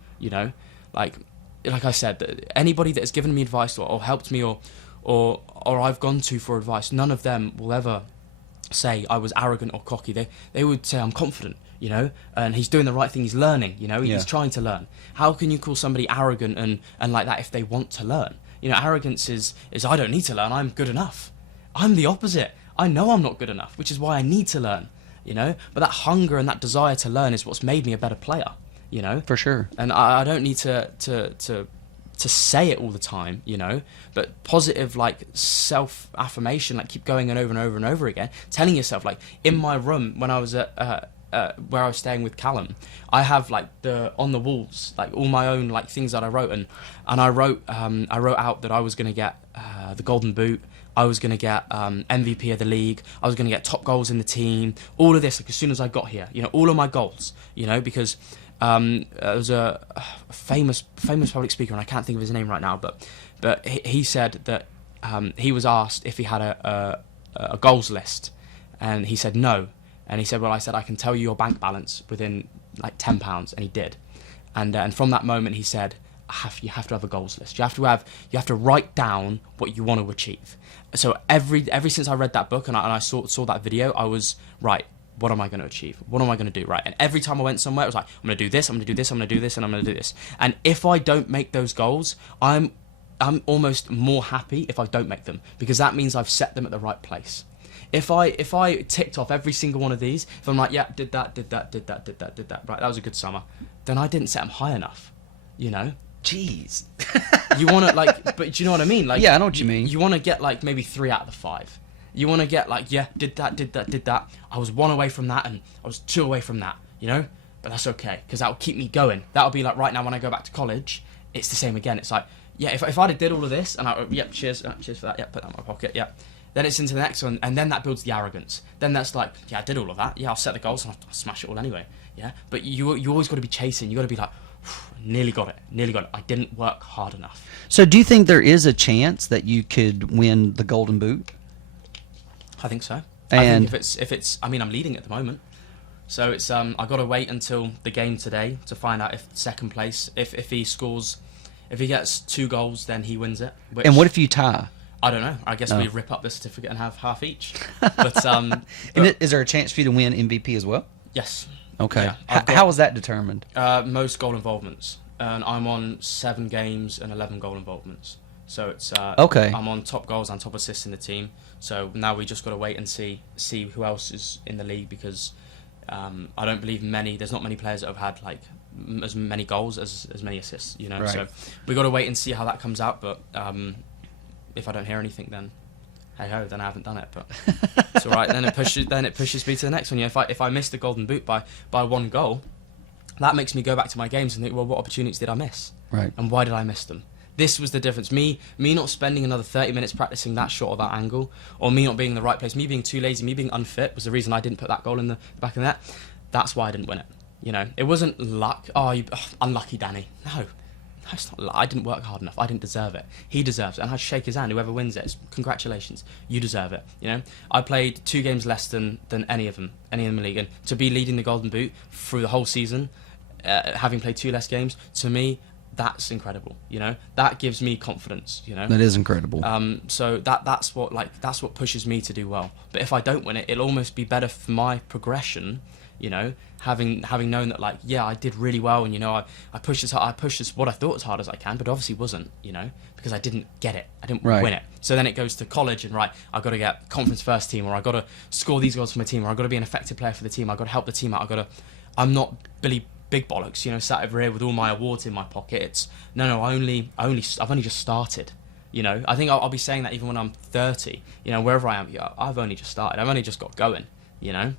Like I said, anybody that has given me advice or helped me or I've gone to for advice, none of them will ever say I was arrogant or cocky. They would say I'm confident, and he's doing the right thing. He's learning, he's trying to learn. How can you call somebody arrogant and like that if they want to learn? Arrogance is I don't need to learn, I'm good enough. I'm the opposite. I know I'm not good enough, which is why I need to learn, But that hunger and that desire to learn is what's made me a better player, For sure. And I don't need to say it all the time, But positive, like, self-affirmation, like, keep going and over and over and over again, telling yourself, like, in my room when I was at where I was staying with Callum, I have like on the walls, like all my own like things that I wrote, and I wrote out that I was going to get the Golden Boot, I was going to get MVP of the league, I was going to get top goals in the team, all of this like as soon as I got here, all of my goals, because there was a famous public speaker, and I can't think of his name right now, but he said that he was asked if he had a goals list, and he said no. And he said, well, I said, I can tell you your bank balance within like £10, and he did. And from that moment, he said, you have to have a goals list. You have to write down what you want to achieve. So every since I read that book and I saw that video, I was right. What am I going to achieve? What am I going to do? Right. And every time I went somewhere, it was like, I'm going to do this, I'm going to do this, I'm going to do this, and I'm going to do this. And if I don't make those goals, I'm almost more happy if I don't make them, because that means I've set them at the right place. If I ticked off every single one of these, if I'm like, yeah, did that, right, that was a good summer, then I didn't set them high enough, Jeez. You want to, like, but do you know what I mean? Like, yeah, I know what you mean. You want to get, like, maybe 3 out of the 5. You want to get, like, yeah, did that. I was 1 away from that, and I was 2 away from that, But that's okay, because that will keep me going. That'll be like, right now, when I go back to college, it's the same again. It's like, yeah, if I'd have did all of this, and cheers for that, yeah, put that in my pocket, yeah. Then it's into the next one, and then that builds the arrogance. Then that's like, yeah, I did all of that. Yeah, I'll set the goals, and I'll smash it all anyway. Yeah, but you always got to be chasing. You got to be like, nearly got it. I didn't work hard enough. So do you think there is a chance that you could win the Golden Boot? I think so. And I think if it's, I mean, I'm leading at the moment, so it's I got to wait until the game today to find out if second place, if he scores, if he gets 2 goals, then he wins it. and what if you tie? I don't know. I guess we rip up the certificate and have half each. But, And is there a chance for you to win MVP as well? yes. Okay. Yeah, How is that determined? Most goal involvements, and I'm on 7 games and 11 goal involvements. So it's Okay. I'm on top goals and top assists in the team. So now we just got to wait and see who else is in the league, because I don't believe there's not many players that have had like as many goals as many assists. You know, Right. so we got to wait and see how that comes out. But if I don't hear anything, then hey ho, then I haven't done it. But it's all right. Then it pushes me to the next one. You know, if I miss the golden boot by 1 goal, that makes me go back to my games and think, well, what opportunities did I miss? Right. And why did I miss them? This was the difference. Me not spending another 30 minutes practicing that shot or that angle, or me not being in the right place, me being too lazy, me being unfit was the reason I didn't put that goal in the back of the net. That's why I didn't win it. You know, it wasn't luck. Unlucky Danny. No, it's not luck. I didn't work hard enough. I didn't deserve it. He deserves it. And I'd shake his hand. Whoever wins it, congratulations. You deserve it. You know, I played 2 games less than any of them in the league. And to be leading the Golden Boot through the whole season, having played 2 less games, to me, that's incredible. You know, that gives me confidence. You know, That is incredible. so that's what pushes me to do well. But if I don't win it, it'll almost be better for my progression. You know, having known that, like, yeah, I did really well, and you know, I pushed as hard, I pushed as what I thought as hard as I can, but obviously wasn't. You know, because I didn't get it, I didn't Right. win it. So then it goes to college, and I've got to get conference first team, or I've got to score these goals for my team, or I've got to be an effective player for the team. I've got to help the team out. I'm not Billy Big Bollocks, you know, sat over here with all my awards in my pocket. It's no, I've only just started. You know, I think I'll be saying that even when I'm 30. You know, wherever I am, I've only just started. I've only just got going. You know.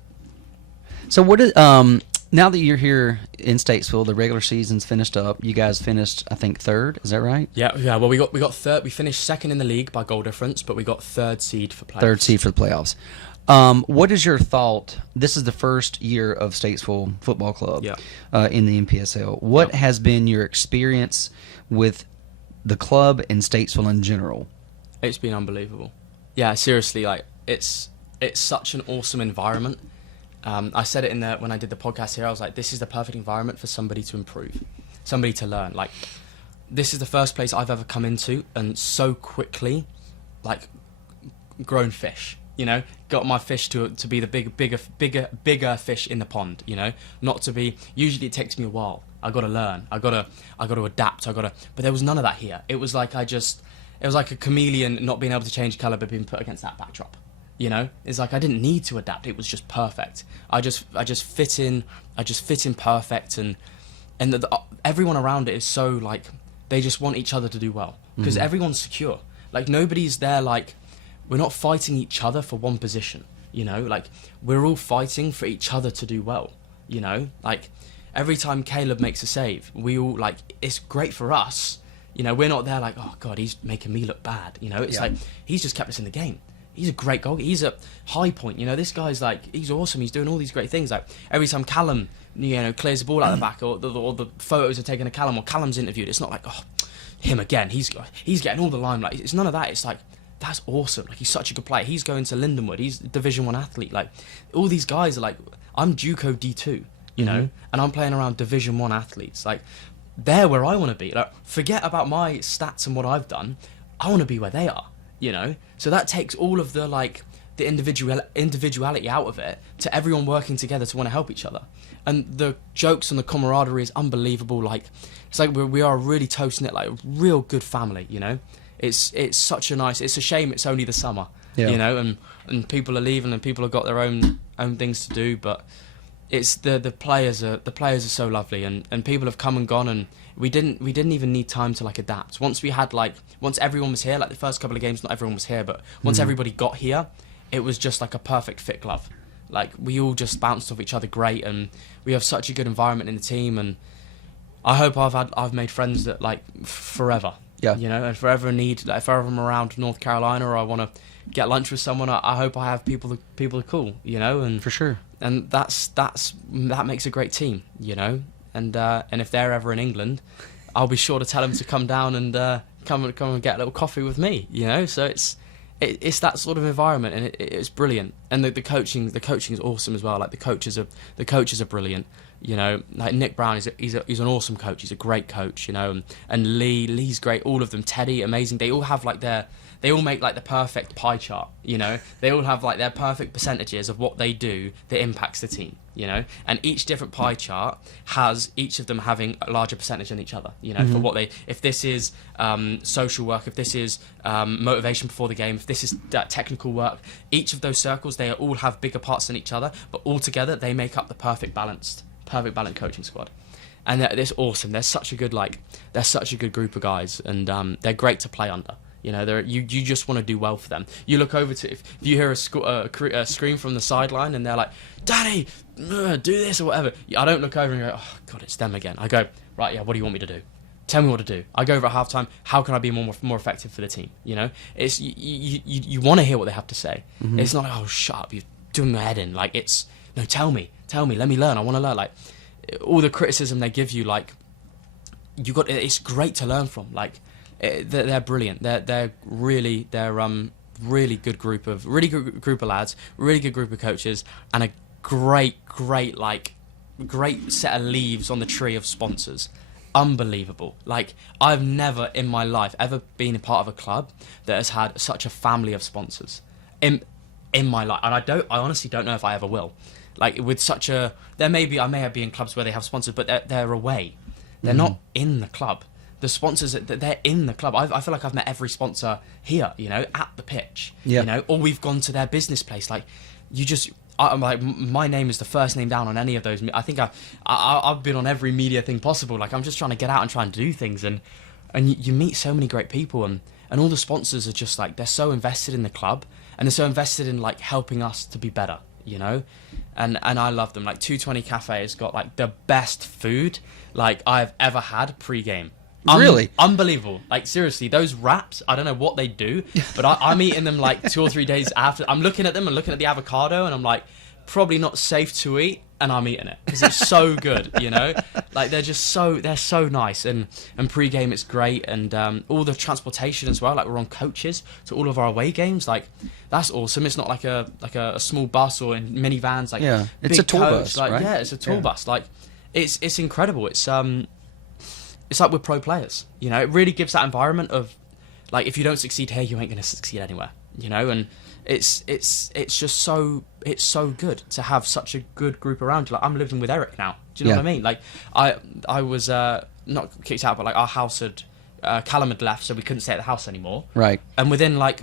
So what is now that you're here in Statesville, the regular season's finished up. You guys finished, I think, 3rd. Is that right? Yeah. Well, we got third. We finished 2nd in the league by goal difference, but we got 3rd seed for playoffs. 3rd seed for the playoffs. What is your thought? This is the first year of Statesville Football Club in the NPSL. What has been your experience with the club and Statesville in general? It's been unbelievable. Yeah, seriously, like it's such an awesome environment. I said it when I did the podcast here. I was like, this is the perfect environment for somebody to improve, somebody to learn. Like, this is the first place I've ever come into and so quickly, like, grown fish. You know, got my fish to be the bigger fish in the pond. You know, not to be. Usually, it takes me a while. I got to learn. I got to adapt. But there was none of that here. It was like it was like a chameleon not being able to change colour, but being put against that backdrop. You know, it's like I didn't need to adapt. It was just perfect. I just fit in. I just fit in perfect, and everyone around it is so like they just want each other to do well because everyone's secure. Like nobody's there. Like we're not fighting each other for one position. You know, like we're all fighting for each other to do well. You know, like every time Caleb makes a save, we all like it's great for us. You know, we're not there like, oh God, he's making me look bad. You know, it's like he's just kept us in the game. He's a great goal. He's a high point. You know, this guy's like, he's awesome. He's doing all these great things. Like every time Callum, you know, clears the ball out the back, or the photos are taken of Callum, or Callum's interviewed, it's not like, oh, him again. He's getting all the limelight. It's none of that. It's like, that's awesome. Like he's such a good player. He's going to Lindenwood. He's a Division 1 athlete. Like all these guys are like, I'm JUCO D2, you know, and I'm playing around Division 1 athletes. Like they're where I want to be. Like forget about my stats and what I've done. I want to be where they are. You know, so that takes all of the like the individuality out of it to everyone working together to want to help each other, and the jokes and the camaraderie is unbelievable. Like it's like we are a really close knit, like a real good family. You know, it's such a nice. It's a shame it's only the summer. You know, and people are leaving and people have got their own things to do, but it's the players are so lovely, and people have come and gone, and we didn't even need time to like adapt. Once everyone was here, like the first couple of games, not everyone was here, but once everybody got here, it was just like a perfect fit glove. Like we all just bounced off each other great, and we have such a good environment in the team, and I hope I've made friends that like forever. Yeah. You know, and forever need like if ever I'm around North Carolina or I want to get lunch with someone, I hope I have people are cool, you know, and for sure. And that makes a great team, you know. And if they're ever in England, I'll be sure to tell them to come down and come and get a little coffee with me, you know. So it's that sort of environment, and it's brilliant. And the coaching is awesome as well. Like the coaches are brilliant. You know, like Nick Brown he's an awesome coach. He's a great coach. You know, and Lee's great. All of them, Teddy, amazing. They all have like they all make like the perfect pie chart. You know, they all have like their perfect percentages of what they do that impacts the team. You know, and each different pie chart has each of them having a larger percentage than each other. You know, for what if this is social work, if this is motivation before the game, if this is technical work, each of those circles, they all have bigger parts than each other, but all together they make up the perfect balanced coaching squad. And it's awesome. They're such a good group of guys, and they're great to play under. You know, you just want to do well for them. You look over to if you hear a scream from the sideline and they're like, "Danny, do this," or whatever. I don't look over and go, "Oh God, it's them again." I go, "Right, yeah. What do you want me to do? Tell me what to do." I go over at halftime. How can I be more effective for the team? You know, it's you want to hear what they have to say. It's not like, "Oh, shut up, you're doing my head in." Like it's no, tell me, let me learn. I want to learn. Like all the criticism they give you, like it's great to learn from. Like. They're brilliant. They're really good group of lads, really good group of coaches, and a great set of leaves on the tree of sponsors. Unbelievable. Like I've never in my life ever been a part of a club that has had such a family of sponsors in my life, and I honestly don't know if I ever will. Like with such a, I may have been in clubs where they have sponsors, but they're away. They're not in the club. The sponsors, they're in the club. I feel like I've met every sponsor here, you know, at the pitch, you know, or we've gone to their business place. Like, I'm like, my name is the first name down on any of those. I think I've been on every media thing possible. Like, I'm just trying to get out and try and do things, and you meet so many great people, and all the sponsors are just like, they're so invested in the club, and they're so invested in like helping us to be better, you know, and I love them. Like 220 Cafe has got like the best food like I've ever had pre-game. Really? Unbelievable. Like, seriously, those wraps, I don't know what they do, but I'm eating them like 2 or 3 days after. I'm looking at them and looking at the avocado, and I'm like, probably not safe to eat, and I'm eating it because it's so good, you know? Like, they're so nice, and pre-game it's great, and all the transportation as well. Like, we're on coaches to all of our away games. Like, that's awesome. It's not like a small bus or in minivans. Like, yeah, it's a tour bus, like, right? Yeah, it's a tour bus. Like, it's incredible. It's like we're pro players, you know. It really gives that environment of, like, if you don't succeed here, you ain't gonna succeed anywhere, you know. And it's just so good to have such a good group around you. Like, I'm living with Eric now. Do you know what I mean? Like, I was not kicked out, but like our house had Callum had left, so we couldn't stay at the house anymore. Right. And within like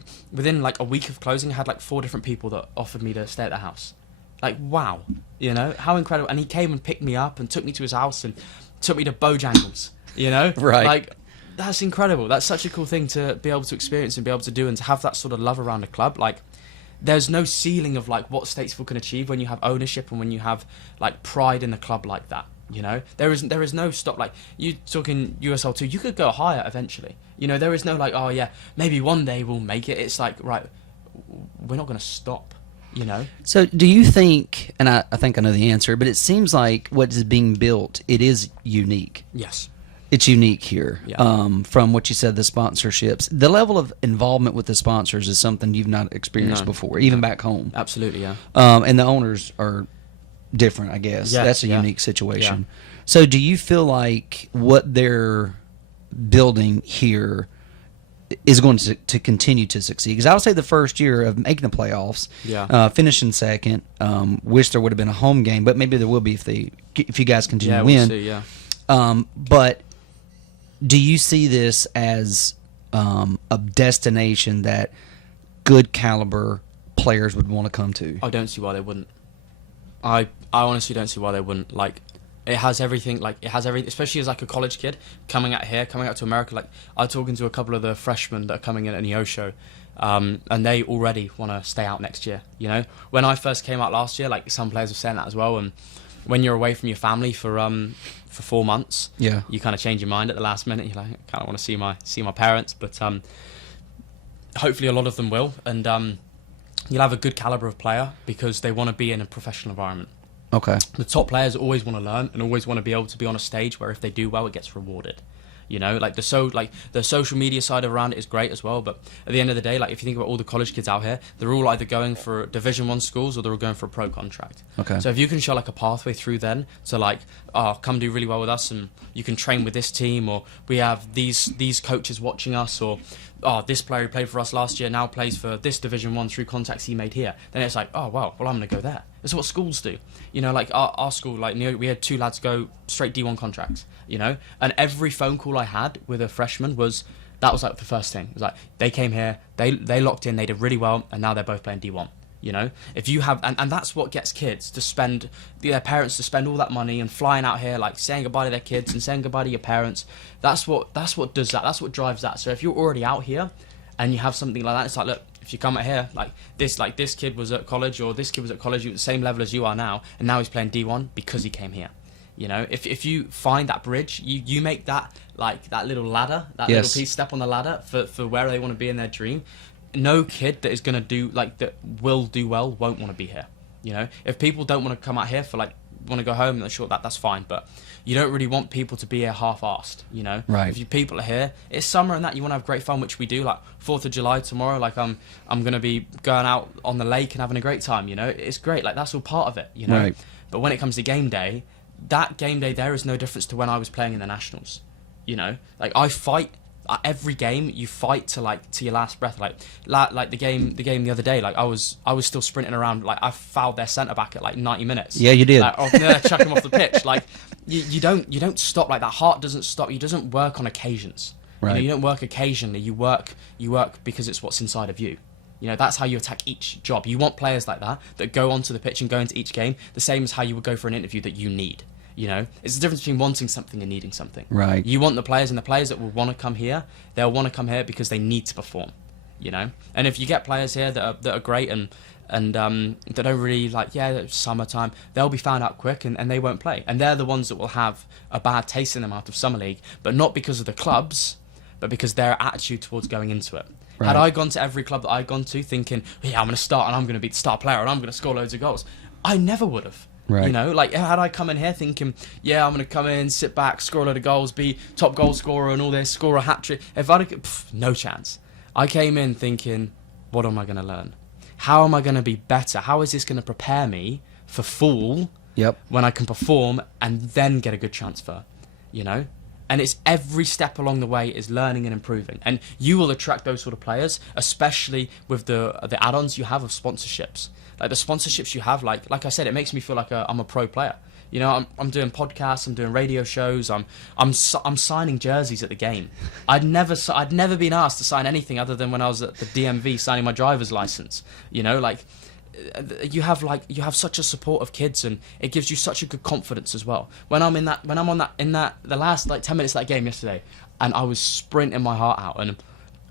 a week of closing, I had like 4 different people that offered me to stay at the house. Like, wow, you know, how incredible. And he came and picked me up and took me to his house and took me to Bojangles. You know, right? Like, that's incredible. That's such a cool thing to be able to experience and be able to do, and to have that sort of love around a club. Like, there's no ceiling of like what Statesville can achieve when you have ownership and when you have like pride in the club like that. You know, there is no stop. Like, you talking USL2, you could go higher eventually. You know, there is no like, oh yeah, maybe one day we'll make it. It's like, right, we're not going to stop. You know. So do you think, and I think I know the answer, but it seems like what is being built, it is unique. Yes. It's unique here. Yeah. From what you said, the sponsorships. The level of involvement with the sponsors is something you've not experienced before, even back home. Absolutely, yeah. And the owners are different, I guess. Yes, that's a unique situation. Yeah. So do you feel like what they're building here is going to continue to succeed? Because I would say the first year of making the playoffs, finishing second, wish there would have been a home game, but maybe there will be if you guys continue to win. We'll see, but do you see this as a destination that good caliber players would want to come to? I don't see why they wouldn't. I honestly don't see why they wouldn't. Like, it has everything. Like, it has everything, especially as like a college kid coming out to America. Like, I was talking to a couple of the freshmen that are coming in at Neosho, and they already want to stay out next year. You know, when I first came out last year, like, some players were saying that as well. And when you're away from your family for 4 months, you kind of change your mind at the last minute. You're like, I kind of want to see my parents, but hopefully a lot of them will, and you'll have a good caliber of player because they want to be in a professional environment. Okay. The top players always want to learn and always want to be able to be on a stage where if they do well, it gets rewarded. You know, like the social media side around it is great as well. But at the end of the day, like if you think about all the college kids out here, they're all either going for Division 1 schools or they're all going for a pro contract. Okay. So if you can show like a pathway through then to like, oh, come do really well with us and you can train with this team, or we have these coaches watching us, or oh, this player who played for us last year now plays for this Division 1 through contacts he made here. Then it's like, oh, wow, well, I'm going to go there. That's what schools do. You know, like our school, like we had 2 lads go straight D1 contracts, you know? And every phone call I had with a freshman that was like the first thing. It was like, they came here, they locked in, they did really well, and now they're both playing D1. You know, if you have, and that's what gets kids to spend, their parents to spend all that money and flying out here, like saying goodbye to their kids and saying goodbye to your parents. That's what does that. That's what drives that. So if you're already out here and you have something like that, it's like, look, if you come out here, like this kid was at college, or this kid was at college at the same level as you are now, and now he's playing D1 because he came here. You know, if you find that bridge, you make that, like that little ladder, that little piece, step on the ladder for where they want to be in their dream. No kid that is going to do, like, that will do well won't want to be here. You know, if people don't want to come out here for, like, want to go home, then sure, that's fine. But you don't really want people to be here half-assed, you know? Right. If you people are here, it's summer and that, you want to have great fun, which we do. Like, 4th of July tomorrow, like, I'm going to be going out on the lake and having a great time, you know? It's great. Like, that's all part of it, you know? Right. But when it comes to game day, that game day there is no difference to when I was playing in the Nationals, you know? Like, I fight... Every game you fight to your last breath. Like the game the other day, like I was still sprinting around. Like I fouled their centre back at like 90 minutes. Yeah, you did. Like, chuck him off the pitch. Like you don't stop. Like that heart doesn't stop. You doesn't work on occasions. Right. You know, you don't work occasionally. You work because it's what's inside of you. You know, that's how you attack each job. You want players like that go onto the pitch and go into each game the same as how you would go for an interview that you need. You know, it's the difference between wanting something and needing something. Right. You want the players, and the players that will want to come here, they'll want to come here because they need to perform. You know, and if you get players here that are great and that don't really it's summertime, they'll be found out quick and they won't play. And they're the ones that will have a bad taste in their mouth of summer league, but not because of the clubs, but because their attitude towards going into it. Right. Had I gone to every club that I'd gone to thinking, yeah, I'm going to start and I'm going to be the star player and I'm going to score loads of goals, I never would have. Right. You know, like had I come in here thinking, yeah, I'm going to come in, sit back, score a load of goals, be top goal scorer and all this, score a hat trick. If no chance. I came in thinking, what am I going to learn? How am I going to be better? How is this going to prepare me for fall when I can perform and then get a good transfer? You know? And it's every step along the way is learning and improving. And you will attract those sort of players, especially with the add-ons you have of sponsorships. Like the sponsorships you have, like I said, it makes me feel like I'm a pro player. You know, I'm doing podcasts, I'm doing radio shows, I'm signing jerseys at the game. I'd never been asked to sign anything other than when I was at the DMV signing my driver's license. You know, like you have such a support of kids, and it gives you such a good confidence as well. When I'm the last 10 minutes of that game yesterday, and I was sprinting my heart out, and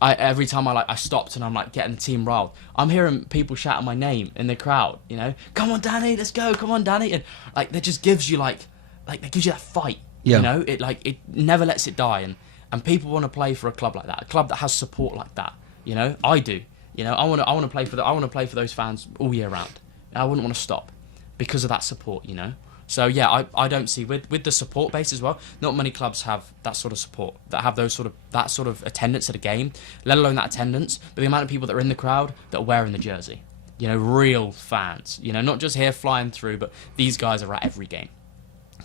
every time I stopped and I'm like getting the team riled, I'm hearing people shouting my name in the crowd, you know, come on Danny, let's go, come on Danny, and like that just gives you that gives you that fight, you know, it never lets it die, and people want to play for a club like that, a club that has support like that, you know. I do, you know, I want to play for those fans all year round. I wouldn't want to stop because of that support, you know. So yeah, I don't see with the support base as well. Not many clubs have that sort of support, that have that sort of attendance at a game, let alone that attendance. But the amount of people that are in the crowd that are wearing the jersey, you know, real fans, you know, not just here flying through, but these guys are at every game.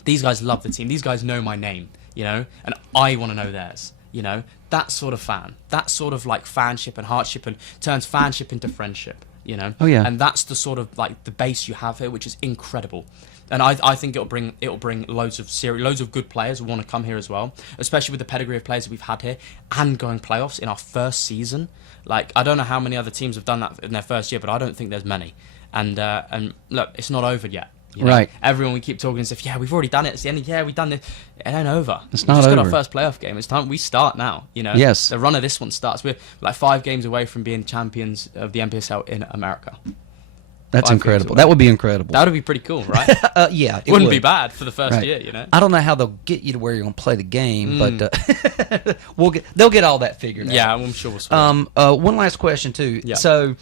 These guys love the team. These guys know my name, you know, and I want to know theirs. You know, that sort of fan, that sort of like fanship and heartship, and turns fanship into friendship. You know, and that's the sort of like the base you have here, which is incredible. And I think it'll bring loads of good players who want to come here as well, especially with the pedigree of players that we've had here and going playoffs in our first season. Like, I don't know how many other teams have done that in their first year, but I don't think there's many. And look, it's not over yet. You know? Right. Everyone we keep talking and stuff, yeah, we've already done it. It's the end of the year, we've done this. It ain't over. It's not over. We've just got our first playoff game. It's time we start now. You know. Yes. The run of this one starts. We're like 5 games away from being champions of the NPSL in America. That's incredible. That would be incredible. That would be pretty cool, right? Yeah, it wouldn't be bad for the first year, you know. I don't know how they'll get you to where you're going to play the game, but they'll get all that figured out. Yeah, I'm sure we'll. One last question too. Yeah. So,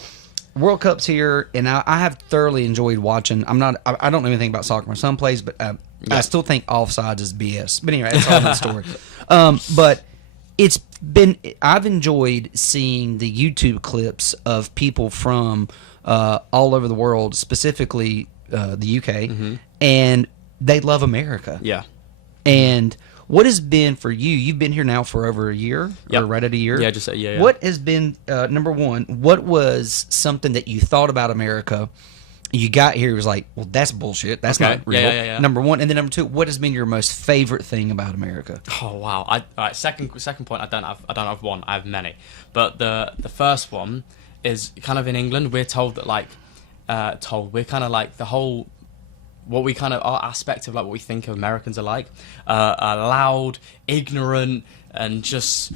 World Cup's here, and I have thoroughly enjoyed watching. I don't know anything about soccer. My son plays, but I still think offsides is BS. But anyway, that's all another story. But I've enjoyed seeing the YouTube clips of people from all over the world, specifically the UK, and they love America. Yeah. And what has been for you? You've been here now for over a year, or right at a year. Yeah, just yeah. What has been number one? What was something that you thought about America? You got here, it was like, well, that's bullshit. That's not real. Yeah. Number one, and then number two, what has been your most favorite thing about America? Oh wow! All right, second point. I don't have one. I have many. But the first one is kind of in England. We're told that we're kind of like the whole. What we kind of our aspect of like what we think of Americans are like, are loud, ignorant, and just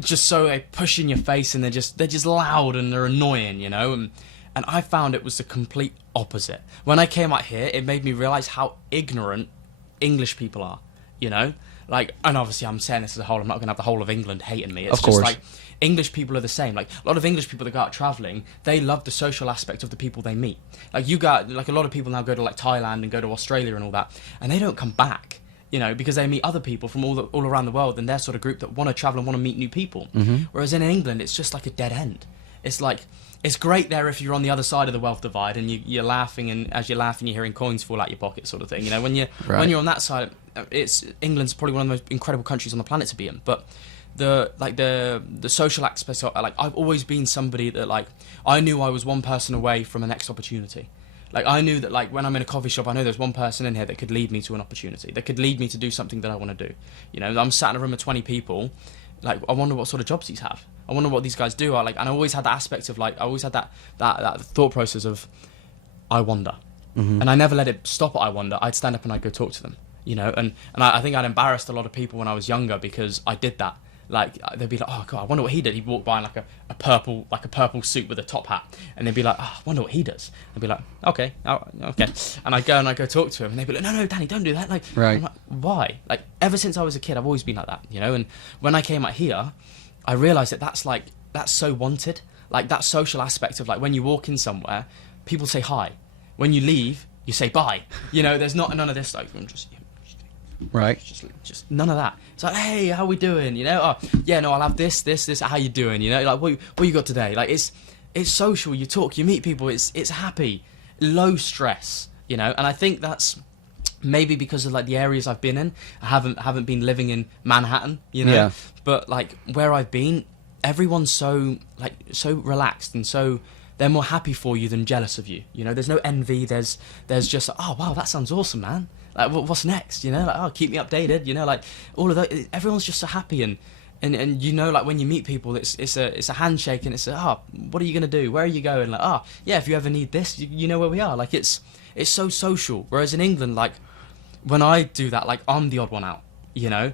so they push in your face, and they're just loud and they're annoying, you know. And I found it was the complete opposite. When I came out here, it made me realize how ignorant English people are, you know. Like, and obviously I'm saying this as a whole. I'm not gonna have the whole of England hating me. It's of course. just like English people are the same. Like a lot of English people that go out traveling, they love the social aspect of the people they meet. Like you got like a lot of people now go to like Thailand and go to Australia and all that, and they don't come back, you know, because they meet other people from all around the world, and they're sort of group that want to travel and want to meet new people. Whereas in England, it's just like a dead end. It's like it's great there if you're on the other side of the wealth divide and you're laughing, and as you're laughing, you're hearing coins fall out your pocket, sort of thing. You know, when you're on that side, England's probably one of the most incredible countries on the planet to be in, but. The social aspect of, like I've always been somebody that like I knew I was one person away from the next opportunity. Like I knew that like when I'm in a coffee shop, I know there's one person in here that could lead me to an opportunity, that could lead me to do something that I want to do. You know, I'm sat in a room of 20 people. Like I wonder what sort of jobs these have. I wonder what these guys do. And I always had that aspect of like I always had that thought process of I wonder, and I never let it stop at I wonder. I'd stand up and I'd go talk to them. You know, and I think I'd embarrassed a lot of people when I was younger because I did that. Like they'd be like, oh god, I wonder what he did. He'd walk by in like a purple suit with a top hat, and they'd be like, oh, I wonder what he does. I'd be like, okay, and I'd go talk to him, and they'd be like, no, Danny, don't do that. Like, right. I'm like, why? Like ever since I was a kid, I've always been like that, you know. And when I came out here, I realised that that's so wanted. Like that social aspect of like when you walk in somewhere, people say hi. When you leave, you say bye. You know, there's none of this like I'm just. Right. Just none of that. It's like, hey, how we doing? You know, oh, yeah, no, I'll have this. How you doing? You know, like what you got today? Like it's social. You talk, you meet people. It's happy, low stress. You know, and I think that's maybe because of like the areas I've been in. I haven't been living in Manhattan. You know, yeah. But like where I've been, everyone's so relaxed and so. They're more happy for you than jealous of you. You know, there's no envy. There's just oh wow, that sounds awesome, man. Like what's next? You know, like oh, keep me updated. You know, like all of that. Everyone's just so happy and you know, like when you meet people, it's a handshake and it's what are you gonna do? Where are you going? Like yeah, if you ever need this, you know where we are. Like it's so social. Whereas in England, like when I do that, like I'm the odd one out. You know,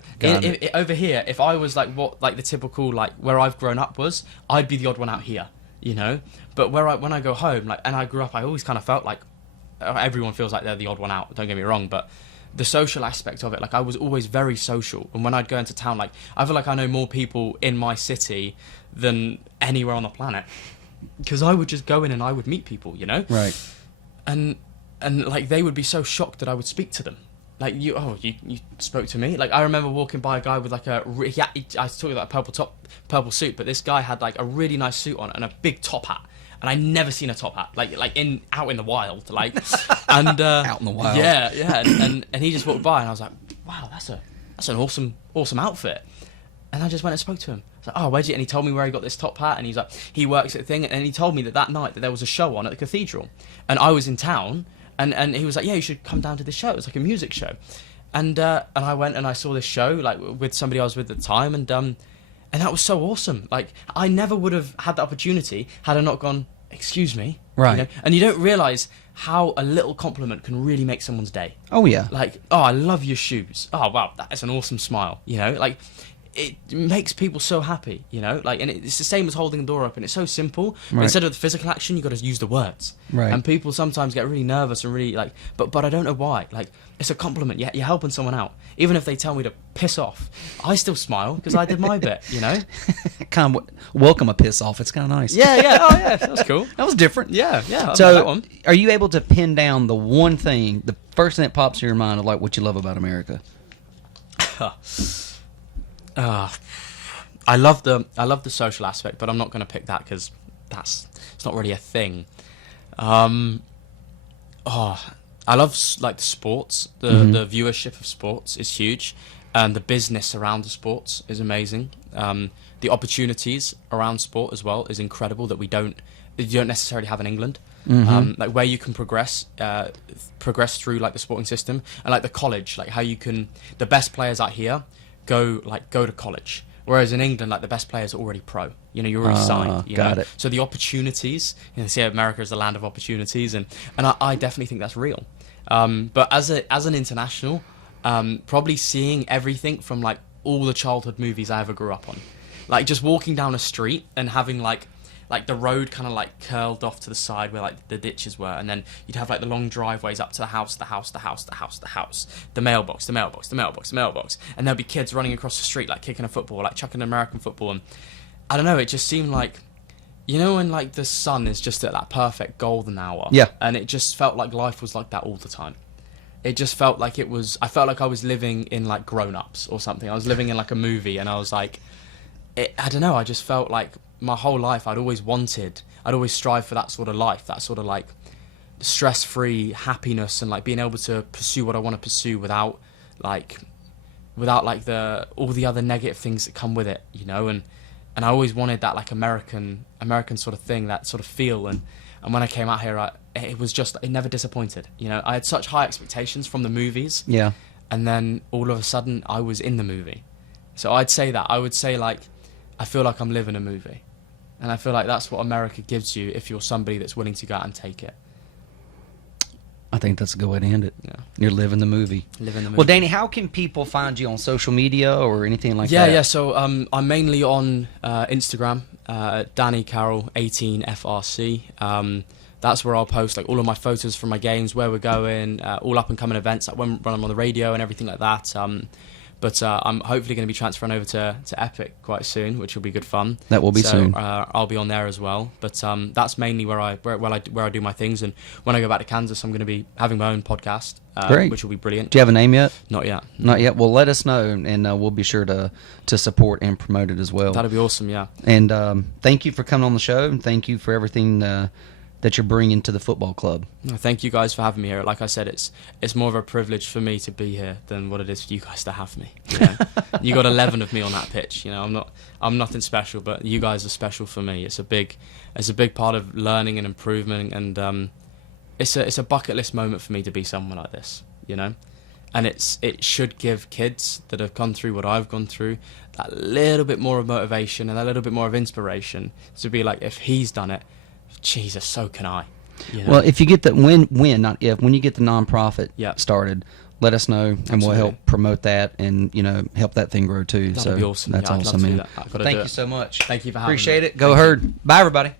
over here, if I was like what like the typical like where I've grown up was, I'd be the odd one out here. You know, but when I go home, like, and I grew up, I always kind of felt like everyone feels like they're the odd one out. Don't get me wrong, but the social aspect of it, like, I was always very social. And when I'd go into town, like, I feel like I know more people in my city than anywhere on the planet, because I would just go in and I would meet people, you know, right? And like they would be so shocked that I would speak to them. Like you spoke to me. Like I remember walking by a guy with like I was talking about a purple suit, but this guy had like a really nice suit on and a big top hat, and I never seen a top hat like out in the wild, like and out in the wild. Yeah, and he just walked by and I was like, wow, that's an awesome outfit, and I just went and spoke to him. I was like, oh, where'd you? And he told me where he got this top hat, and he's like, he works at the thing, and he told me that night that there was a show on at the cathedral, and I was in town. And he was like, yeah, you should come down to this show. It was like a music show. And I went and I saw this show, like, with somebody I was with at the time, and that was so awesome. Like, I never would have had the opportunity had I not gone, excuse me. Right. You know? And you don't realise how a little compliment can really make someone's day. Oh, yeah. Like, oh, I love your shoes. Oh, wow, that is an awesome smile. You know, like, it makes people so happy, you know, like, and it's the same as holding the door open. It's so simple. But Right. instead of the physical action, you got to use the words. Right. And people sometimes get really nervous and really like, but I don't know why. Like, it's a compliment. You're helping someone out, even if they tell me to piss off. I still smile because I did my bit, you know. Kind of welcome a piss off. It's kind of nice. Yeah. Oh yeah, that was cool. That was different. Yeah. I like that So, one. are you able to pin down the one thing, the first thing that pops in your mind of like what you love about America? I love the social aspect, but I'm not going to pick that because it's not really a thing. I love like the sports. The viewership of sports is huge, and the business around the sports is amazing. The opportunities around sport as well is incredible that you don't necessarily have in England. Like where you can progress through like the sporting system, and like the college, like how you can, the best players out here go to college, whereas in England, like the best players are already pro. You know, you're already signed. You got know? it. So the opportunities, you know, say America is the land of opportunities, and I definitely think that's real. But as an international, probably seeing everything from like all the childhood movies I ever grew up on, like just walking down a street and having like the road kind of like curled off to the side where like the ditches were, and then you'd have like the long driveways up to the house, the mailbox, and there'll be kids running across the street like kicking a football, like chucking American football, and I don't know, it just seemed like, you know, when like the sun is just at that perfect golden hour, Yeah. and it just felt like life was like that all the time. It just felt like I felt like I was living in like Grown Ups or something. I was living in like a movie, and I was like, I don't know, I just felt like my whole life I'd always strived for that sort of life, that sort of like stress-free happiness, and like being able to pursue what I want to pursue without like all the other negative things that come with it, you know, and I always wanted that like American sort of thing, that sort of feel, and when I came out here, it never disappointed, you know. I had such high expectations from the movies, Yeah. and then all of a sudden I was in the movie. So I would say like I feel like I'm living a movie. And I feel like that's what America gives you if you're somebody that's willing to go out and take it. I think that's a good way to end it. Yeah. You're living the movie. Living the movie. Well, Danny, how can people find you on social media or anything like Yeah, that? yeah. So I'm mainly on Instagram, Danny Carroll 18FRC. That's where I'll post like all of my photos from my games, where we're going, all up and coming events, like when I'm on the radio and everything like that. But I'm hopefully going to be transferring over to Epic quite soon, which will be good fun. That will be soon. I'll be on there as well. But that's mainly where I do my things. And when I go back to Kansas, I'm going to be having my own podcast, Great. which will be brilliant. Do you have a name yet? Not yet. Not yet. Well, let us know, and we'll be sure to support and promote it as well. That'd be awesome. Yeah. And thank you for coming on the show, and thank you for everything that you're bringing to the football club. No, thank you guys for having me here. Like I said, it's more of a privilege for me to be here than what it is for you guys to have me. You know? You got 11 of me on that pitch. You know, I'm nothing special, but you guys are special for me. It's a big part of learning and improvement, and it's a bucket list moment for me to be someone like this. You know, and it should give kids that have gone through what I've gone through that little bit more of motivation and a little bit more of inspiration to be like, if he's done it, Jesus, so can I. You know? Well, if you get the when you get the nonprofit Yeah. started, let us know, and we'll Absolutely. help promote that, and help that thing grow too. That'd so be awesome. That's Yeah, I'd love awesome, to do man. that. I've gotta Thank do you it. so much. Thank you for having Appreciate me. it. Go Thank you. Herd. Bye, everybody.